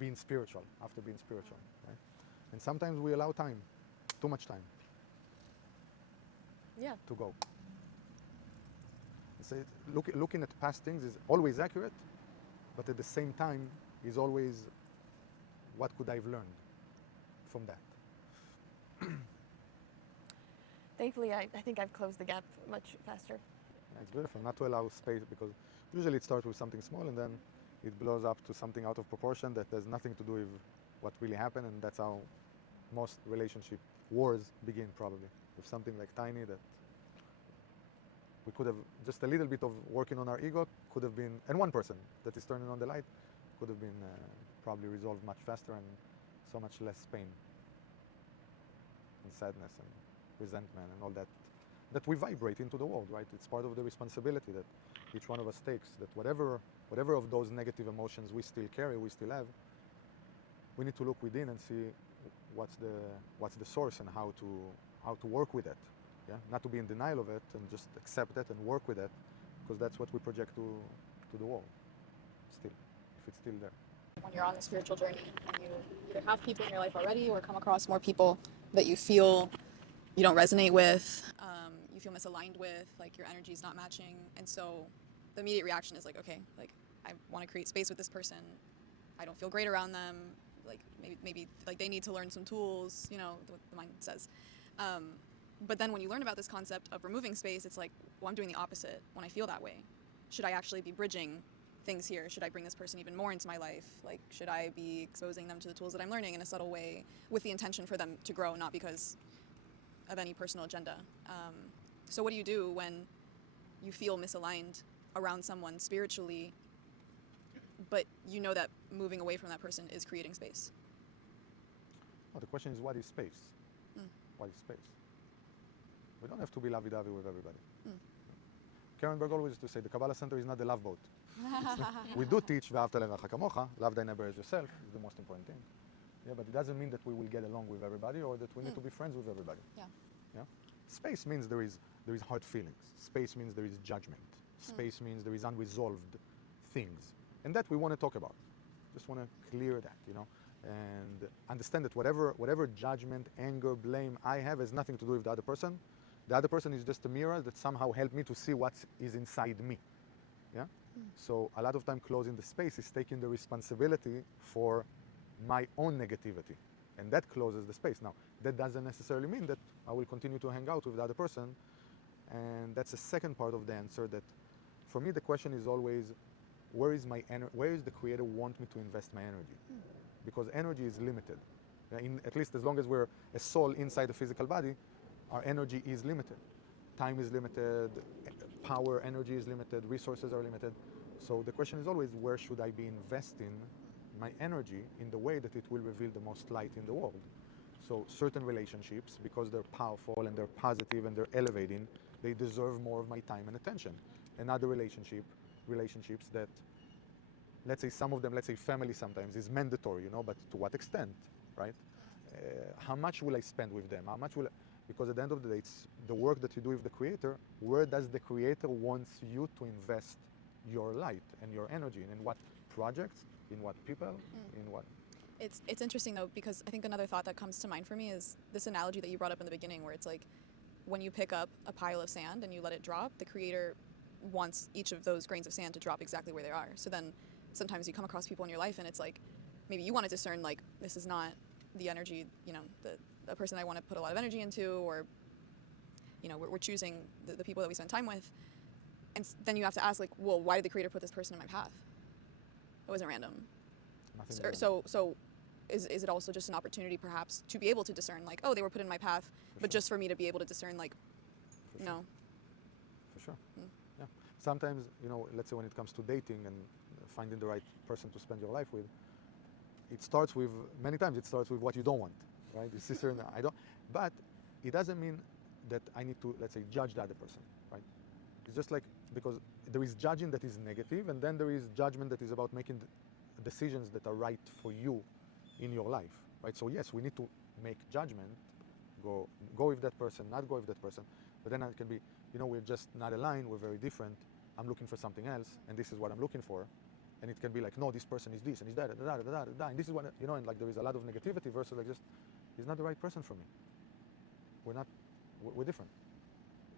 Being spiritual, after being spiritual, right? And sometimes we allow time, too much time Yeah. to go. So looking at past things is always accurate, but at the same time is always what could I have learned from that. Thankfully, I think I've closed the gap much faster. Yeah, it's beautiful not to allow space, because usually it starts with something small and then it blows up to something out of proportion that has nothing to do with what really happened, and that's how most relationship wars begin, probably with something like tiny that we could have just a little bit of working on our ego could have been, and one person that is turning on the light could have been probably resolved much faster and so much less pain and sadness and resentment and all that we vibrate into the world, right? It's part of the responsibility that each one of us takes, that whatever of those negative emotions we still carry, we still have, we need to look within and see what's the source and how to work with it. Yeah, not to be in denial of it and just accept it and work with it, because that's what we project to the world. Still, if it's still there. When you're on the spiritual journey and you either have people in your life already or come across more people that you feel you don't resonate with, you feel misaligned with, like your energy is not matching, and so the immediate reaction is like, okay, like I want to create space with this person. I don't feel great around them. Like maybe like they need to learn some tools, you know, what the mind says. But then when you learn about this concept of removing space, it's like, well, I'm doing the opposite when I feel that way. Should I actually be bridging things here? Should I bring this person even more into my life? Like, should I be exposing them to the tools that I'm learning in a subtle way with the intention for them to grow, not because of any personal agenda? So what do you do when you feel misaligned around someone spiritually, but you know that moving away from that person is creating space? Well, the question is, what is space? What is space? We don't have to be lovey-dovey with everybody. Karen Berg always used to say, the Kabbalah Center is not the love boat. We do teach ואהבת לרעך כמוך, love thy neighbor as yourself, is the most important thing. Yeah, but it doesn't mean that we will get along with everybody or that we need to be friends with everybody. Yeah. Yeah? Space means there is hard feelings. Space means there is judgment. Space means there is unresolved things. And that we want to talk about. Just want to clear that, you know, and understand that whatever judgment, anger, blame I have has nothing to do with the other person. The other person is just a mirror that somehow helped me to see what is inside me. Yeah? So a lot of time closing the space is taking the responsibility for my own negativity. And that closes the space. Now, that doesn't necessarily mean that I will continue to hang out with the other person. And that's the second part of the answer, that for me the question is always, where is the creator want me to invest my energy? Because energy is limited. At least as long as we're a soul inside a physical body, our energy is limited. Time is limited, power, energy is limited, resources are limited. So the question is always, where should I be investing my energy in the way that it will reveal the most light in the world? So certain relationships, because they're powerful and they're positive and they're elevating, they deserve more of my time and attention. And other relationships that, let's say some of them, let's say family sometimes is mandatory, you know, but to what extent, right? How much will I spend with them? Because at the end of the day, it's the work that you do with the creator. Where does the creator wants you to invest your light and your energy? In what projects? In what people? In what? It's interesting though, because I think another thought that comes to mind for me is this analogy that you brought up in the beginning, where it's like when you pick up a pile of sand and you let it drop, the creator wants each of those grains of sand to drop exactly where they are. So then sometimes you come across people in your life and it's like maybe you want to discern like this is not the energy, the person I want to put a lot of energy into, or we're choosing the people that we spend time with. And then you have to ask, like, well, why did the creator put this person in my path? It wasn't random. Nothing So is it also just an opportunity perhaps to be able to discern, like, oh, they were put in my path, but just for me to be able to discern, like, For sure. no. For sure. Yeah. Sometimes, let's say when it comes to dating and finding the right person to spend your life with, many times it starts with what you don't want, right? It's sister and I don't, but it doesn't mean that I need to, let's say, judge the other person, right? It's just like, because there is judging that is negative, and then there is judgment that is about making decisions that are right for you in your life, right? So yes, we need to make judgment, go with that person, not go with that person, but then it can be, we're just not aligned, we're very different, I'm looking for something else, and this is what I'm looking for. And it can be like, no, this person is this, and he's that, and this is what, and like there is a lot of negativity versus like just, he's not the right person for me. We're different.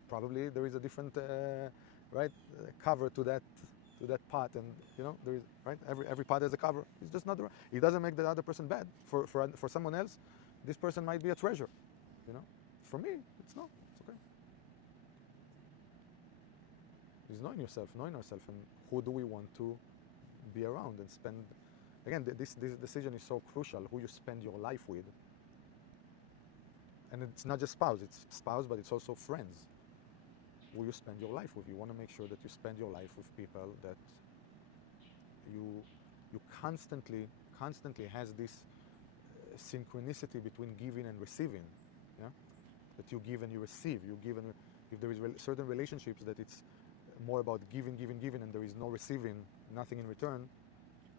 Probably there is a different, cover to that pot, and there is, right, every pot has a cover. It's just not the right. It doesn't make the other person bad. For someone else, this person might be a treasure, For me, it's not. It's okay. It's knowing ourselves, and who do we want to be around and spend. Again, this decision is so crucial. Who you spend your life with, and it's not just spouse. It's spouse, but it's also friends. Who you spend your life with. You want to make sure that you spend your life with people that you constantly has this synchronicity between giving and receiving. Yeah, that you give and you receive. You give and if there is certain relationships that it's more about giving, and there is no receiving, nothing in return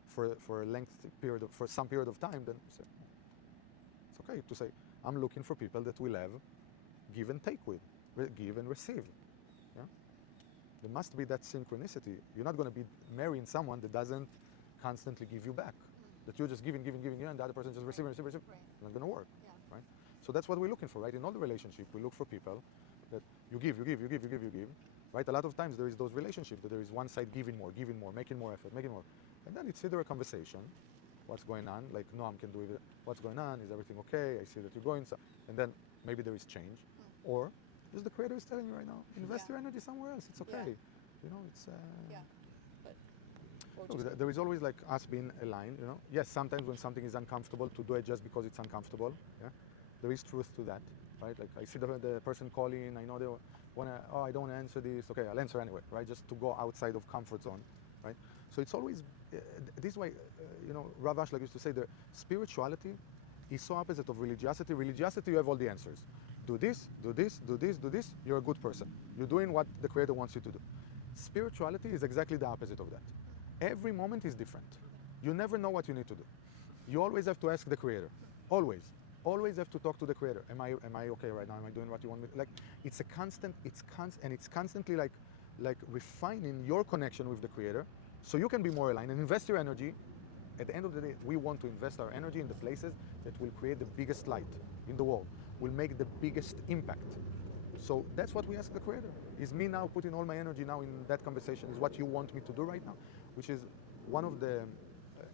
for a lengthy period for some period of time, then you say, it's okay to say, I'm looking for people that will have give and take with, give and receive. Yeah? There must be that synchronicity. You're not going to be marrying someone that doesn't constantly give you back. That you're just giving, and the other person just receiving. Right. It's not going to work, Yeah. right? So that's what we're looking for, right? In all the relationship, we look for people that you give, right? A lot of times there is those relationships that there is one side giving more, making more effort, and then it's either a conversation, what's going on, like, no, I can do it, what's going on, is everything okay, I see that you're going, and then maybe there is change, or just the creator is telling you right now, invest your energy somewhere else, it's okay, it's... Yeah. But Look, there is always like us being aligned, Yes, sometimes when something is uncomfortable, to do it just because it's uncomfortable, yeah? There is truth to that, right? Like I see the person calling, I know they want to, I don't want to answer this, okay, I'll answer anyway, right? Just to go outside of comfort zone, right? So it's always, this way, Rav Ashlag used to say that spirituality is so opposite of religiosity. Religiosity, you have all the answers. Do this, you're a good person. You're doing what the Creator wants you to do. Spirituality is exactly the opposite of that. Every moment is different. You never know what you need to do. You always have to ask the Creator. Always. Always have to talk to the Creator. Am I okay right now? Am I doing what you want me to? Like, it's constantly like refining your connection with the Creator, so you can be more aligned and invest your energy. At the end of the day, we want to invest our energy in the places that will create the biggest light in the world, will make the biggest impact. So that's what we ask the Creator. Is me now putting all my energy now in that conversation? Is what you want me to do right now? Which is one of the,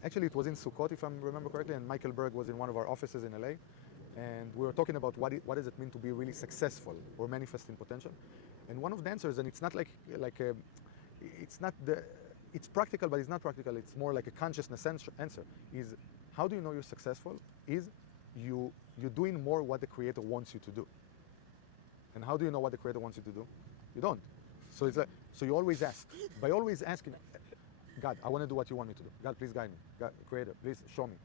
actually it was in Sukkot, if I remember correctly, and Michael Berg was in one of our offices in LA, and we were talking about what does it mean to be really successful or manifesting potential. And one of the answers, and it's not it's practical, but it's not practical, it's more like a consciousness answer, is how do you know you're successful? Is you're doing more what the Creator wants you to do. And how do you know what the Creator wants you to do? You don't. So it's like, so you always ask. By always asking, God, I want to do what you want me to do. God, please guide me. God, Creator, please show me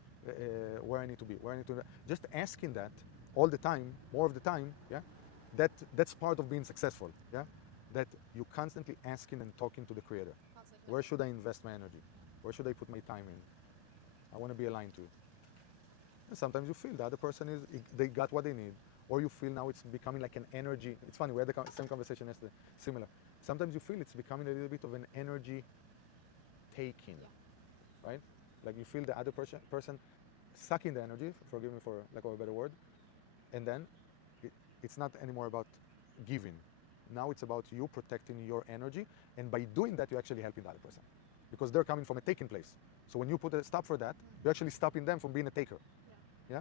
where I need to be, where I need to be. Just asking that all the time, more of the time, yeah, that's part of being successful, yeah. That you constantly asking and talking to the Creator. Where should I invest my energy? Where should I put my time in? I want to be aligned to it. And sometimes you feel the other person they got what they need, or you feel now it's becoming like an energy. It's funny, we had the same conversation yesterday, similar. Sometimes you feel it's becoming a little bit of an energy taking, right? Like you feel the other person sucking the energy, forgive me for lack of a better word, and then it's not anymore about giving. Now it's about you protecting your energy, and by doing that, you're actually helping the other person, because they're coming from a taking place. So when you put a stop for that, you're actually stopping them from being a taker, yeah,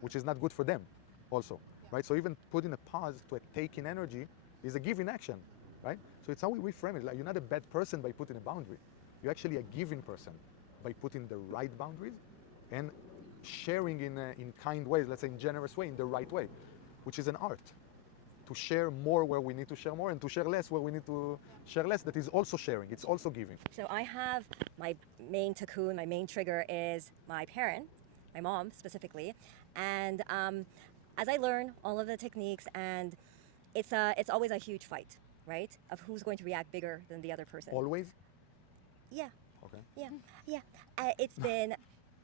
which is not good for them, also, right? So even putting a pause to a taking energy is a giving action, right? So it's how we reframe it. Like, you're not a bad person by putting a boundary. You're actually a giving person by putting the right boundaries and sharing in kind ways, let's say in generous way, in the right way, which is an art. To share more where we need to share more, and to share less where we need to share less. That is also sharing. It's also giving. So I have my main tikkune, my main trigger is my parent, my mom specifically, and as I learn all of the techniques, and it's always a huge fight, right? Of who's going to react bigger than the other person. Always? Yeah. Okay. Yeah. It's been,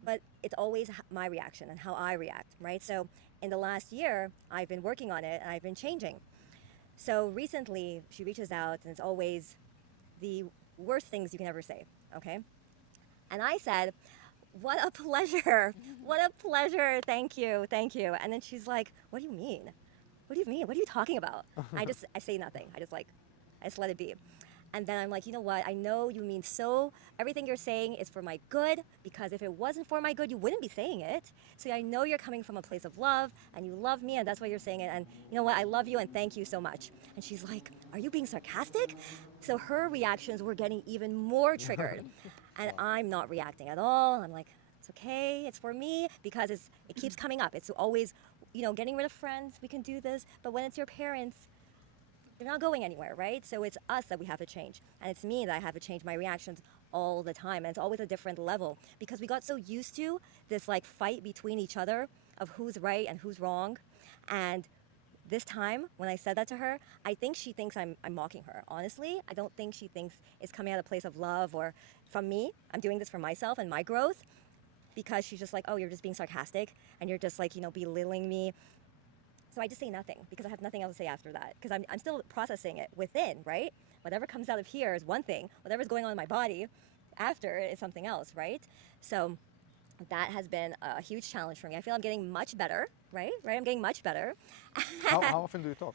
but it's always my reaction and how I react, right? So in the last year, I've been working on it and I've been changing. So recently, she reaches out and it's always the worst things you can ever say, okay? And I said, what a pleasure. What a pleasure. Thank you. Thank you. And then she's like, what do you mean? What do you mean? What are you talking about? I say nothing. I just let it be. And then I'm like, you know what? I know you mean so. Everything you're saying is for my good, because if it wasn't for my good, you wouldn't be saying it. So I know you're coming from a place of love, and you love me, and that's why you're saying it. And you know what? I love you, and thank you so much. And she's like, are you being sarcastic? So her reactions were getting even more triggered. And I'm not reacting at all. I'm like, it's okay. It's for me, because it keeps coming up. It's always, getting rid of friends. We can do this. But when it's your parents, they're not going anywhere, right? So it's us that we have to change. And it's me that I have to change my reactions all the time. And it's always a different level, because we got so used to this like fight between each other of who's right and who's wrong. And this time, when I said that to her, I think she thinks I'm mocking her. Honestly, I don't think she thinks it's coming out of a place of love or from me. I'm doing this for myself and my growth, because she's just like, oh, you're just being sarcastic and you're just like, belittling me. So I just say nothing, because I have nothing else to say after that, because I'm still processing it within, right? Whatever comes out of here is one thing. Whatever's going on in my body after is something else, right? So that has been a huge challenge for me. I feel I'm getting much better, right? I'm getting much better. How often do you talk?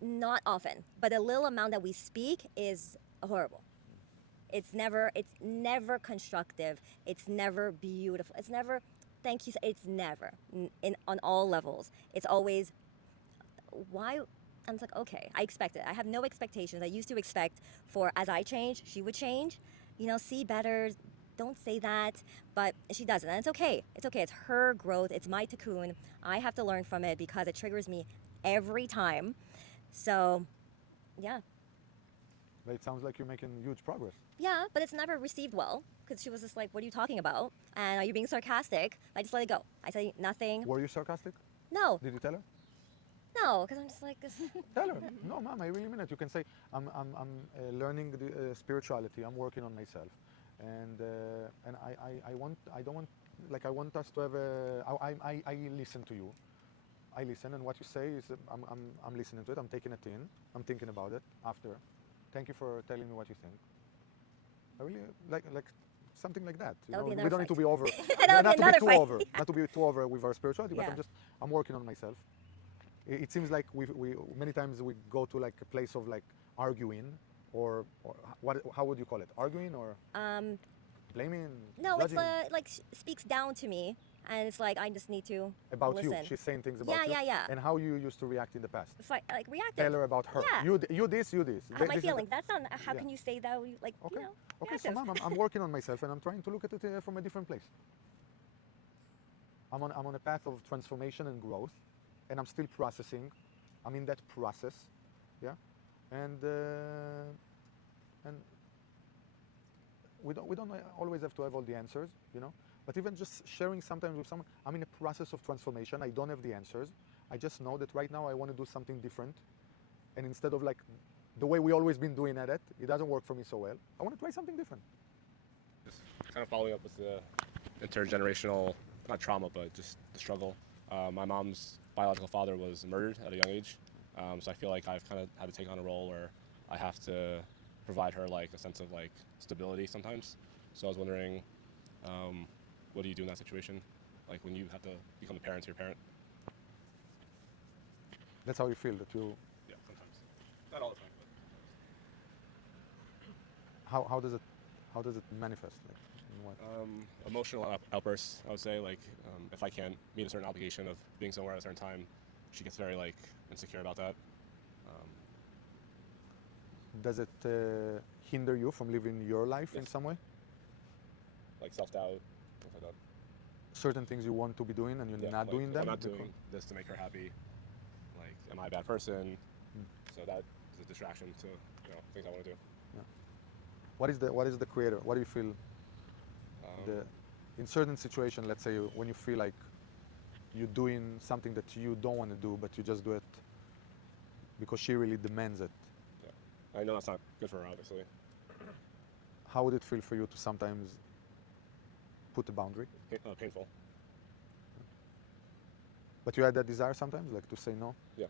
Not often, but the little amount that we speak is horrible. It's never constructive. It's never beautiful. It's never, thank you. It's never on all levels. It's always, why? I'm like, okay, I expect it. I have no expectations. I used to expect for as I change, she would change. See better. Don't say that. But she doesn't. And it's okay. It's okay. It's her growth. It's my tikkun. I have to learn from it, because it triggers me every time. So, yeah. It sounds like you're making huge progress. Yeah, but it's never received well, because she was just like, what are you talking about? And are you being sarcastic? I just let it go. I said nothing. Were you sarcastic? No. Did you tell her? No, because I'm just like... Tell her. No, mom, I really mean it. You can say, I'm learning the spirituality. I'm working on myself. And I want us to have I listen to you. I listen, and what you say is, I'm listening to it. I'm taking it in. I'm thinking about it after. Thank you for telling me what you think. I really like something like that. We don't need to be over. Not to be too over. Not to be too over with our spirituality. Yeah. But I'm working on myself. It seems like we many times we go to like a place of like arguing, or what? How would you call it? Arguing or blaming? No, judging? it's like speaks down to me, and it's like I just need to About listen. you. She's saying things about you. Yeah. And how you used to react in the past. Like reactive. Tell her about her. Yeah. You this, you this. I have my This is feelings. That's not. How yeah. can you say that? Like, Okay. Okay, so reactive. mom, I'm working on myself, and I'm trying to look at it from a different place. I'm on a path of transformation and growth, and I'm still processing. I'm in that process, yeah, and we don't always have to have all the answers, But even just sharing sometimes with someone, I'm in a process of transformation. I don't have the answers. I just know that right now I want to do something different, and instead of like the way we always been doing at it doesn't work for me so well. I want to try something different. Just kind of following up with the intergenerational, not trauma, but just the struggle. My mom's biological father was murdered at a young age, so I feel like I've kind of had to take on a role where I have to provide her like a sense of like stability sometimes. So I was wondering, what do you do in that situation? like when you have to become a parent to your parent. That's how you feel, that you, Yeah, sometimes. Not all the time, but how does it manifest? Like, in what? emotional outbursts, I would say. Like if I can't meet a certain obligation of being somewhere at a certain time, she gets very like insecure about that. Does it hinder you from living your life in Yes. some way? Like self-doubt, stuff like that. Certain things you want to be doing and you're Yeah, not like, doing if them? I'm not because- doing this to make her happy. Like, am I a bad person? So that is a distraction to things I want to do. What is the creator? What do you feel Um, in certain situation, let's say when you feel like you're doing something that you don't want to do, but you just do it because she really demands it? I know that's not good for her, obviously. How would it feel for you to sometimes put a boundary? Painful. But you had that desire sometimes, like to say no? Yeah.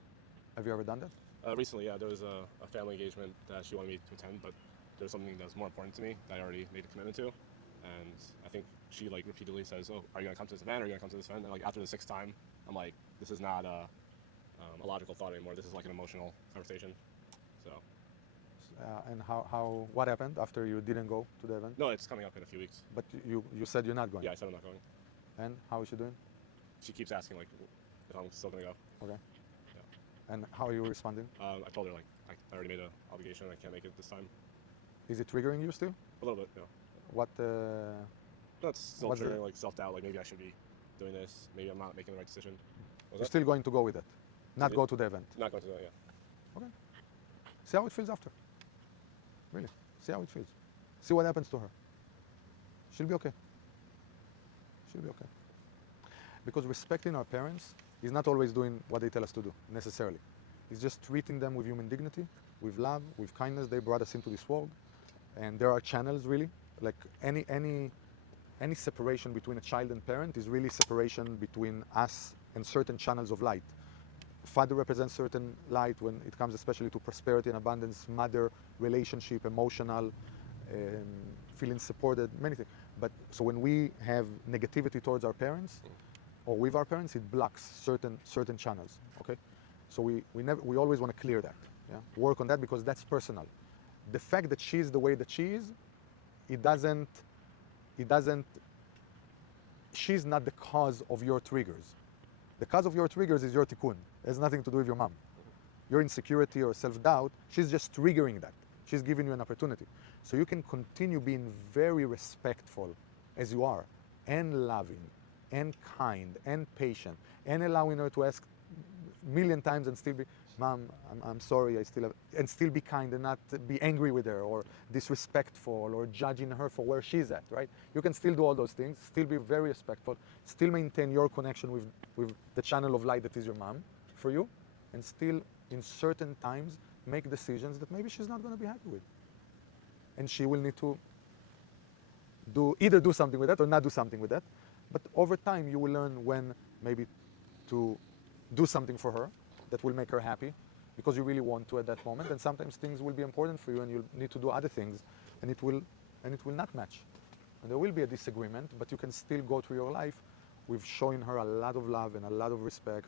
Have you ever done that? Recently, yeah, there was a family engagement that she wanted me to attend, but there was something that was more important to me that I already made a commitment to. And I think she like repeatedly says, "Oh, are you gonna come to this event? Are you gonna come to this event?" And like after the sixth time, I'm like, "This is not a logical thought anymore. This is like an emotional conversation." So And what happened after you didn't go to the event? no, it's coming up in a few weeks. But you said you're not going. Yeah, I said I'm not going. And how is she doing? She keeps asking like if I'm still gonna go. Okay. And how are you responding? I told her like I already made an obligation. I can't make it this time. Is it triggering you still? A little bit, no. What? No, it's still What's the- triggering like self-doubt. Like maybe I should be doing this. Maybe I'm not making the right decision. Was You're that? still going to go with it, not it- go to the event. Not going to that, yeah. See how it feels after. Really, see how it feels. See what happens to her. She'll be okay. She'll be okay. Because respecting our parents is not always doing what they tell us to do, necessarily. It's just treating them with human dignity, with love, with kindness. They brought us into this world. And there are channels, really. Like any separation between a child and parent is really separation between us and certain channels of light. Father represents certain light when it comes especially to prosperity and abundance, mother, relationship, emotional, feeling supported, many things. But so when we have negativity towards our parents or with our parents, it blocks certain channels. Okay, so we always want to clear that, yeah? Work on that because that's personal. The fact that she's the way that she is, it doesn't. She's not the cause of your triggers. The cause of your triggers is your tikkune. It has nothing to do with your mom. Your insecurity or self-doubt, she's just triggering that. She's giving you an opportunity. So you can continue being very respectful as you are, and loving, and kind, and patient, and allowing her to ask a million times and still be, Mom, I'm sorry, and still be kind and not be angry with her or disrespectful or judging her for where she's at, right? You can still do all those things, still be very respectful, still maintain your connection with the channel of light that is your mom for you, and still in certain times make decisions that maybe she's not going to be happy with. And she will need to either do something with that or not do something with that. But over time you will learn when maybe to do something for her that will make her happy because you really want to at that moment, and sometimes things will be important for you and you'll need to do other things and it will not match. And there will be a disagreement, but you can still go through your life with showing her a lot of love and a lot of respect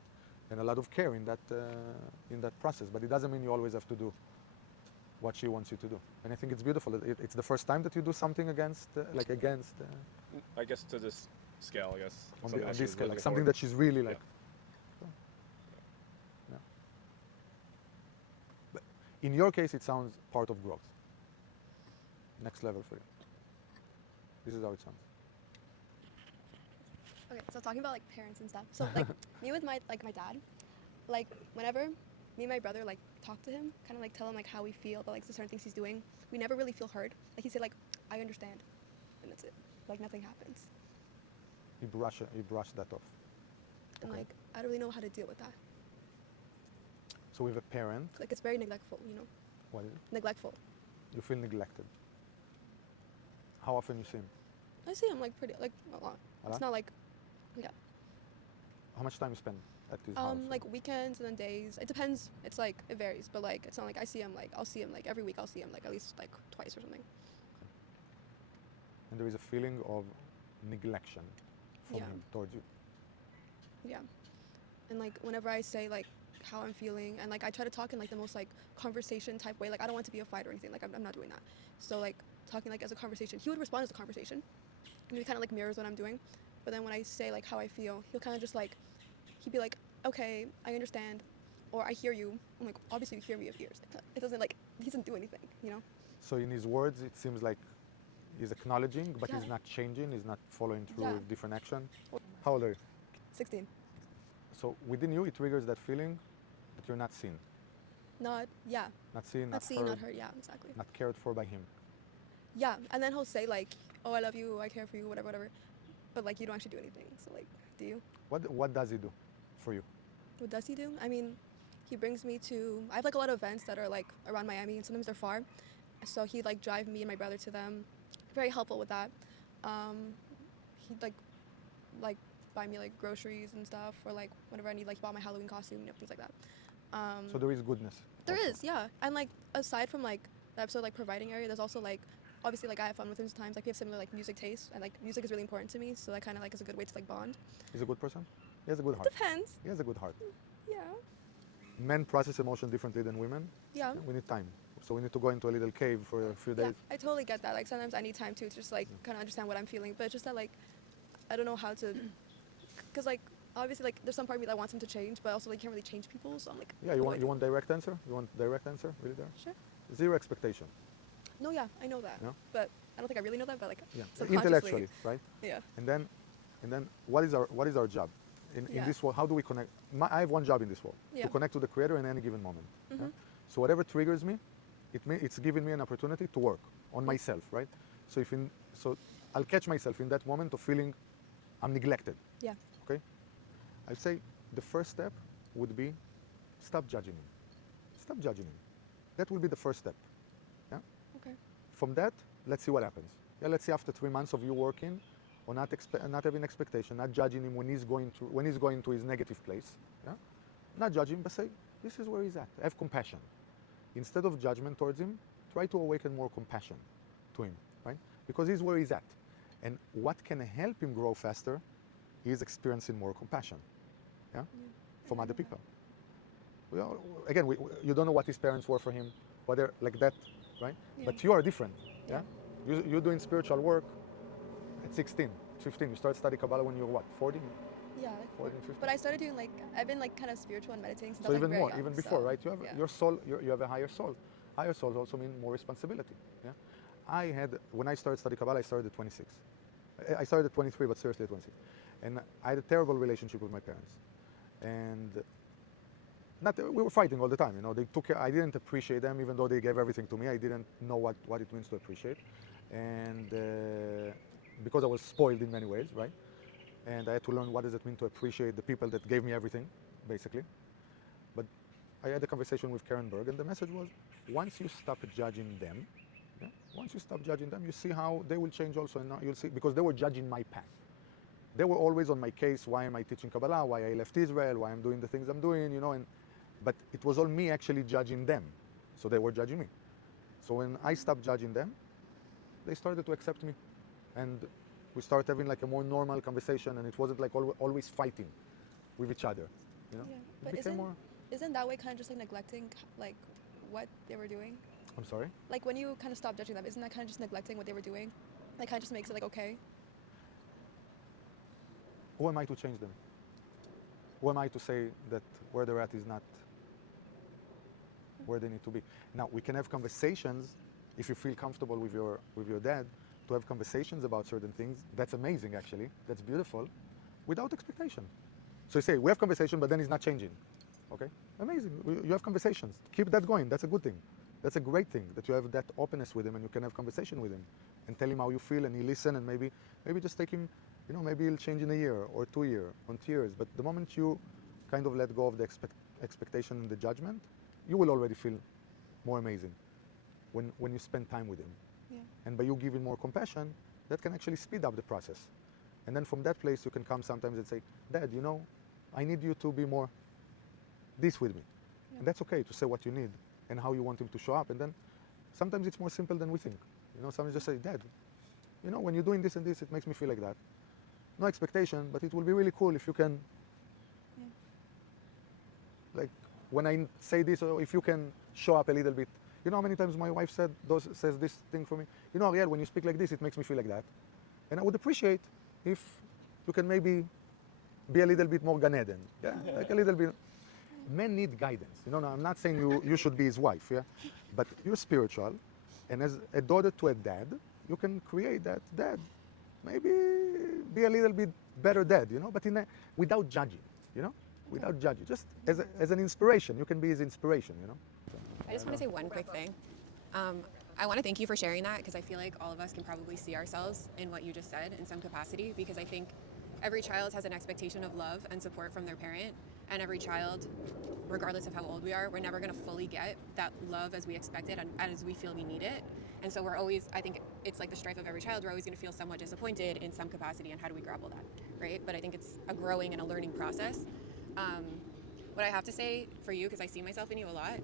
and a lot of care in that process. But it doesn't mean you always have to do what she wants you to do. And I think it's beautiful. It's the first time that you do something against. I guess to this scale, I guess. On something that this she's scale, looking like something forward- that she's really like. Yeah. Yeah. But in your case, it sounds part of growth. Next level for you. This is how it sounds. Okay, so talking about like parents and stuff. So like me with my dad, like whenever me and my brother like talk to him, kind of like tell him like how we feel about like the certain things he's doing, we never really feel heard. Like he said like, I understand, and that's it. Like nothing happens. You brush that off. And Okay. like I don't really know how to deal with that. So with a parent, Like it's very neglectful, you know, what is it? neglectful. You feel neglected. How often you see him? I see him like pretty like a lot. A It's lot? not like, yeah, How much time you spend at his house? like weekends and then days. It depends. It's like it varies, but like it's not like I see him like I'll see him like every week. I'll see him like at least like twice or something. And there is a feeling of neglection from Yeah. him towards you. Yeah. And like whenever I say like how I'm feeling, and like I try to talk in like the most like conversation type way. Like I don't want to be a fight or anything. Like I'm not doing that. So like talking like as a conversation, he would respond as a conversation, and he kind of like mirrors what I'm doing. But then when I say like how I feel, he'll kind of just like he'd be like, okay, I understand, or I hear you. I'm like, obviously you hear me with ears. It doesn't like he doesn't do anything, you know. So in his words, it seems like he's acknowledging, but Yeah. he's not changing. He's not following through Yeah. with different action. How old are you? 16. So within you, it triggers that feeling that you're not seen, Not yeah. not seen, Not seen, heard, not heard. Yeah, exactly. not cared for by him. Yeah, and then he'll say like, oh, I love you, I care for you, whatever, whatever. But like you don't actually do anything. So like, do you? What does he do for you? What does he do? I mean, he brings me to. I have like a lot of events that are like around Miami, and sometimes they're far. So he'd like drive me and my brother to them. Very helpful with that. He'd like buy me like groceries and stuff, or like whenever I need like buy my Halloween costume, you know, things like that. So there is goodness. There also. is, yeah. And like aside from like the episode like providing area, there's also like obviously like I have fun with him sometimes. Like we have similar like music tastes, and like music is really important to me, so that kind of like is a good way to like bond. He's a good person. He has a good heart. Depends. He has a good heart. Yeah. Men process emotion differently than women. Yeah. We need time. So we need to go into a little cave for a few Yeah, days. I totally get that. Like sometimes I need time too to just like kind of understand what I'm feeling, but it's just that like I don't know how to, cause like obviously like there's some part of me that wants him to change, but also like you can't really change people, so I'm like. Yeah, you want direct answer? You want direct answer? Really there? Sure. Zero expectation. No, yeah, I know that, Yeah. but I don't think I really know that, but like Yeah. subconsciously. Intellectually, right? Yeah. And then what is our job in Yeah. this world? How do we connect? I have one job in this world, Yeah. to connect to the creator in any given moment. Yeah? Mhm. So whatever triggers me, it's giving me an opportunity to work on myself, right? So I'll catch myself in that moment of feeling I'm neglected. Yeah. Okay? I'd say the first step would be stop judging him. Stop judging him. That will be the first step. Yeah? Okay. From that, let's see what happens. Yeah, let's see after 3 months of you working or not having expectation, not judging him when he's going to his negative place. Yeah? Not judge him, but say, this is where he's at. Have compassion. Instead of judgment towards him, try to awaken more compassion to him, right? Because he's where he's at. And what can help him grow faster is experiencing more compassion, yeah? From other people. Well, again, you don't know what his parents were for him, whether like that, right? Yeah. But you are different, yeah? You're doing spiritual work at 16, 15. You start studying Kabbalah when you're what, 40? Yeah, like 14, 15? but I started doing like I've been like kind of spiritual and meditating since So I was even like, more, very young, even before, so, right? You have yeah. your soul. You have a higher soul. Higher souls also mean more responsibility. Yeah. When I started studying Kabbalah, I started at 26. I started at 23, but seriously at 26. And I had a terrible relationship with my parents, and we were fighting all the time. You know, they took. I didn't appreciate them, even though they gave everything to me. I didn't know what it means to appreciate, and because I was spoiled in many ways, right? And I had to learn what does it mean to appreciate the people that gave me everything, basically. But I had a conversation with Karen Berg, and the message was, once you stop judging them, yeah, once you stop judging them, you see how they will change also, and now you'll see, because they were judging my path. They were always on my case, why am I teaching Kabbalah, why I left Israel, why I'm doing the things I'm doing, you know, but it was all me actually judging them, so they were judging me. So when I stopped judging them, they started to accept me, and we started having like a more normal conversation, and it wasn't like always fighting with each other, you know. Yeah. It But became more. isn't that way kind of just like neglecting like what they were doing? I'm sorry. Like when you kind of stop judging them, isn't that kind of just neglecting what they were doing? Like kind of just makes it like okay. Who am I to change them? Who am I to say that where they're at is not where they need to be? Now we can have conversations if you feel comfortable with your dad to have conversations about certain things. That's amazing, actually. That's beautiful, without expectation. So you say we have conversation, but then he's not changing. Okay, amazing. You have conversations. Keep that going. That's a good thing. That's a great thing that you have that openness with him, and you can have conversation with him, and tell him how you feel, and he listen, and maybe just take him. You know, maybe he'll change in a year or 2 years, or 2 years. But the moment you kind of let go of the expectation and the judgment, you will already feel more amazing when you spend time with him. Yeah. And by you giving more compassion, that can actually speed up the process. And then from that place, you can come sometimes and say, Dad, you know, I need you to be more this with me. Yeah. And that's okay to say what you need and how you want him to show up. And then sometimes it's more simple than we think. You know, sometimes just say, Dad, you know, when you're doing this and this, it makes me feel like that. No expectation, but it will be really cool if you can when I say this, or if you can show up a little bit. You know how many times my wife says this thing for me? You know, Ariel, when you speak like this, it makes me feel like that. And I would appreciate if you can maybe be a little bit more Gan Eden. Yeah, like a little bit. Men need guidance. You know, now, I'm not saying you should be his wife, yeah? But you're spiritual, and as a daughter to a dad, you can create that dad. Maybe be a little bit better dad, you know, but without judging, you know? Without judging. Just as an inspiration. You can be his inspiration, you know? So, I just want to say one quick thing. I want to thank you for sharing that, because I feel like all of us can probably see ourselves in what you just said in some capacity, because I think every child has an expectation of love and support from their parent, and every child, regardless of how old we are, we're never going to fully get that love as we expect it and as we feel we need it. And so we're always, I think it's like the strife of every child, we're always going to feel somewhat disappointed in some capacity, and how do we grapple that, right? But I think it's a growing and a learning process. What I have to say for you, because I see myself in you a lot,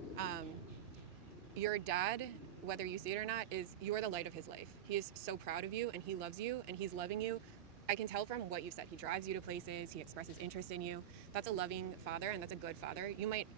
your dad, whether you see it or not, you're the light of his life. He is so proud of you, and he loves you, and he's loving you. I can tell from what you said. He drives you to places, he expresses interest in you. That's a loving father, and that's a good father. You might,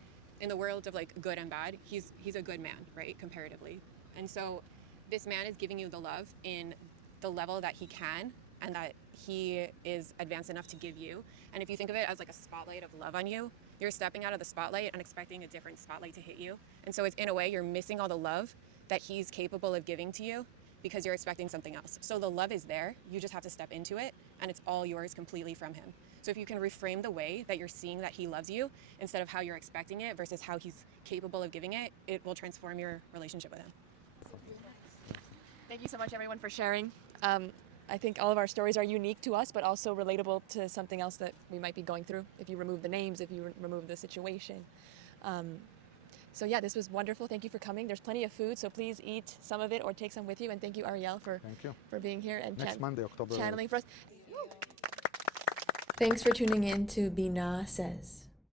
in the world of like good and bad, he's a good man, right, comparatively. And so this man is giving you the love in the level that he can, and that he is advanced enough to give you. And if you think of it as like a spotlight of love on you, you're stepping out of the spotlight and expecting a different spotlight to hit you. And so it's, in a way, you're missing all the love that he's capable of giving to you, because you're expecting something else. So the love is there, you just have to step into it, and it's all yours completely from him. So if you can reframe the way that you're seeing that he loves you, instead of how you're expecting it versus how he's capable of giving it, it will transform your relationship with him. Thank you so much, everyone, for sharing. I think all of our stories are unique to us, but also relatable to something else that we might be going through, if you remove the names, if you remove the situation. So yeah, this was wonderful. Thank you for coming. There's plenty of food, so please eat some of it or take some with you. And thank you, Ariel, for being here and next Monday, October channeling for us. Thanks for tuning in to Binah Says.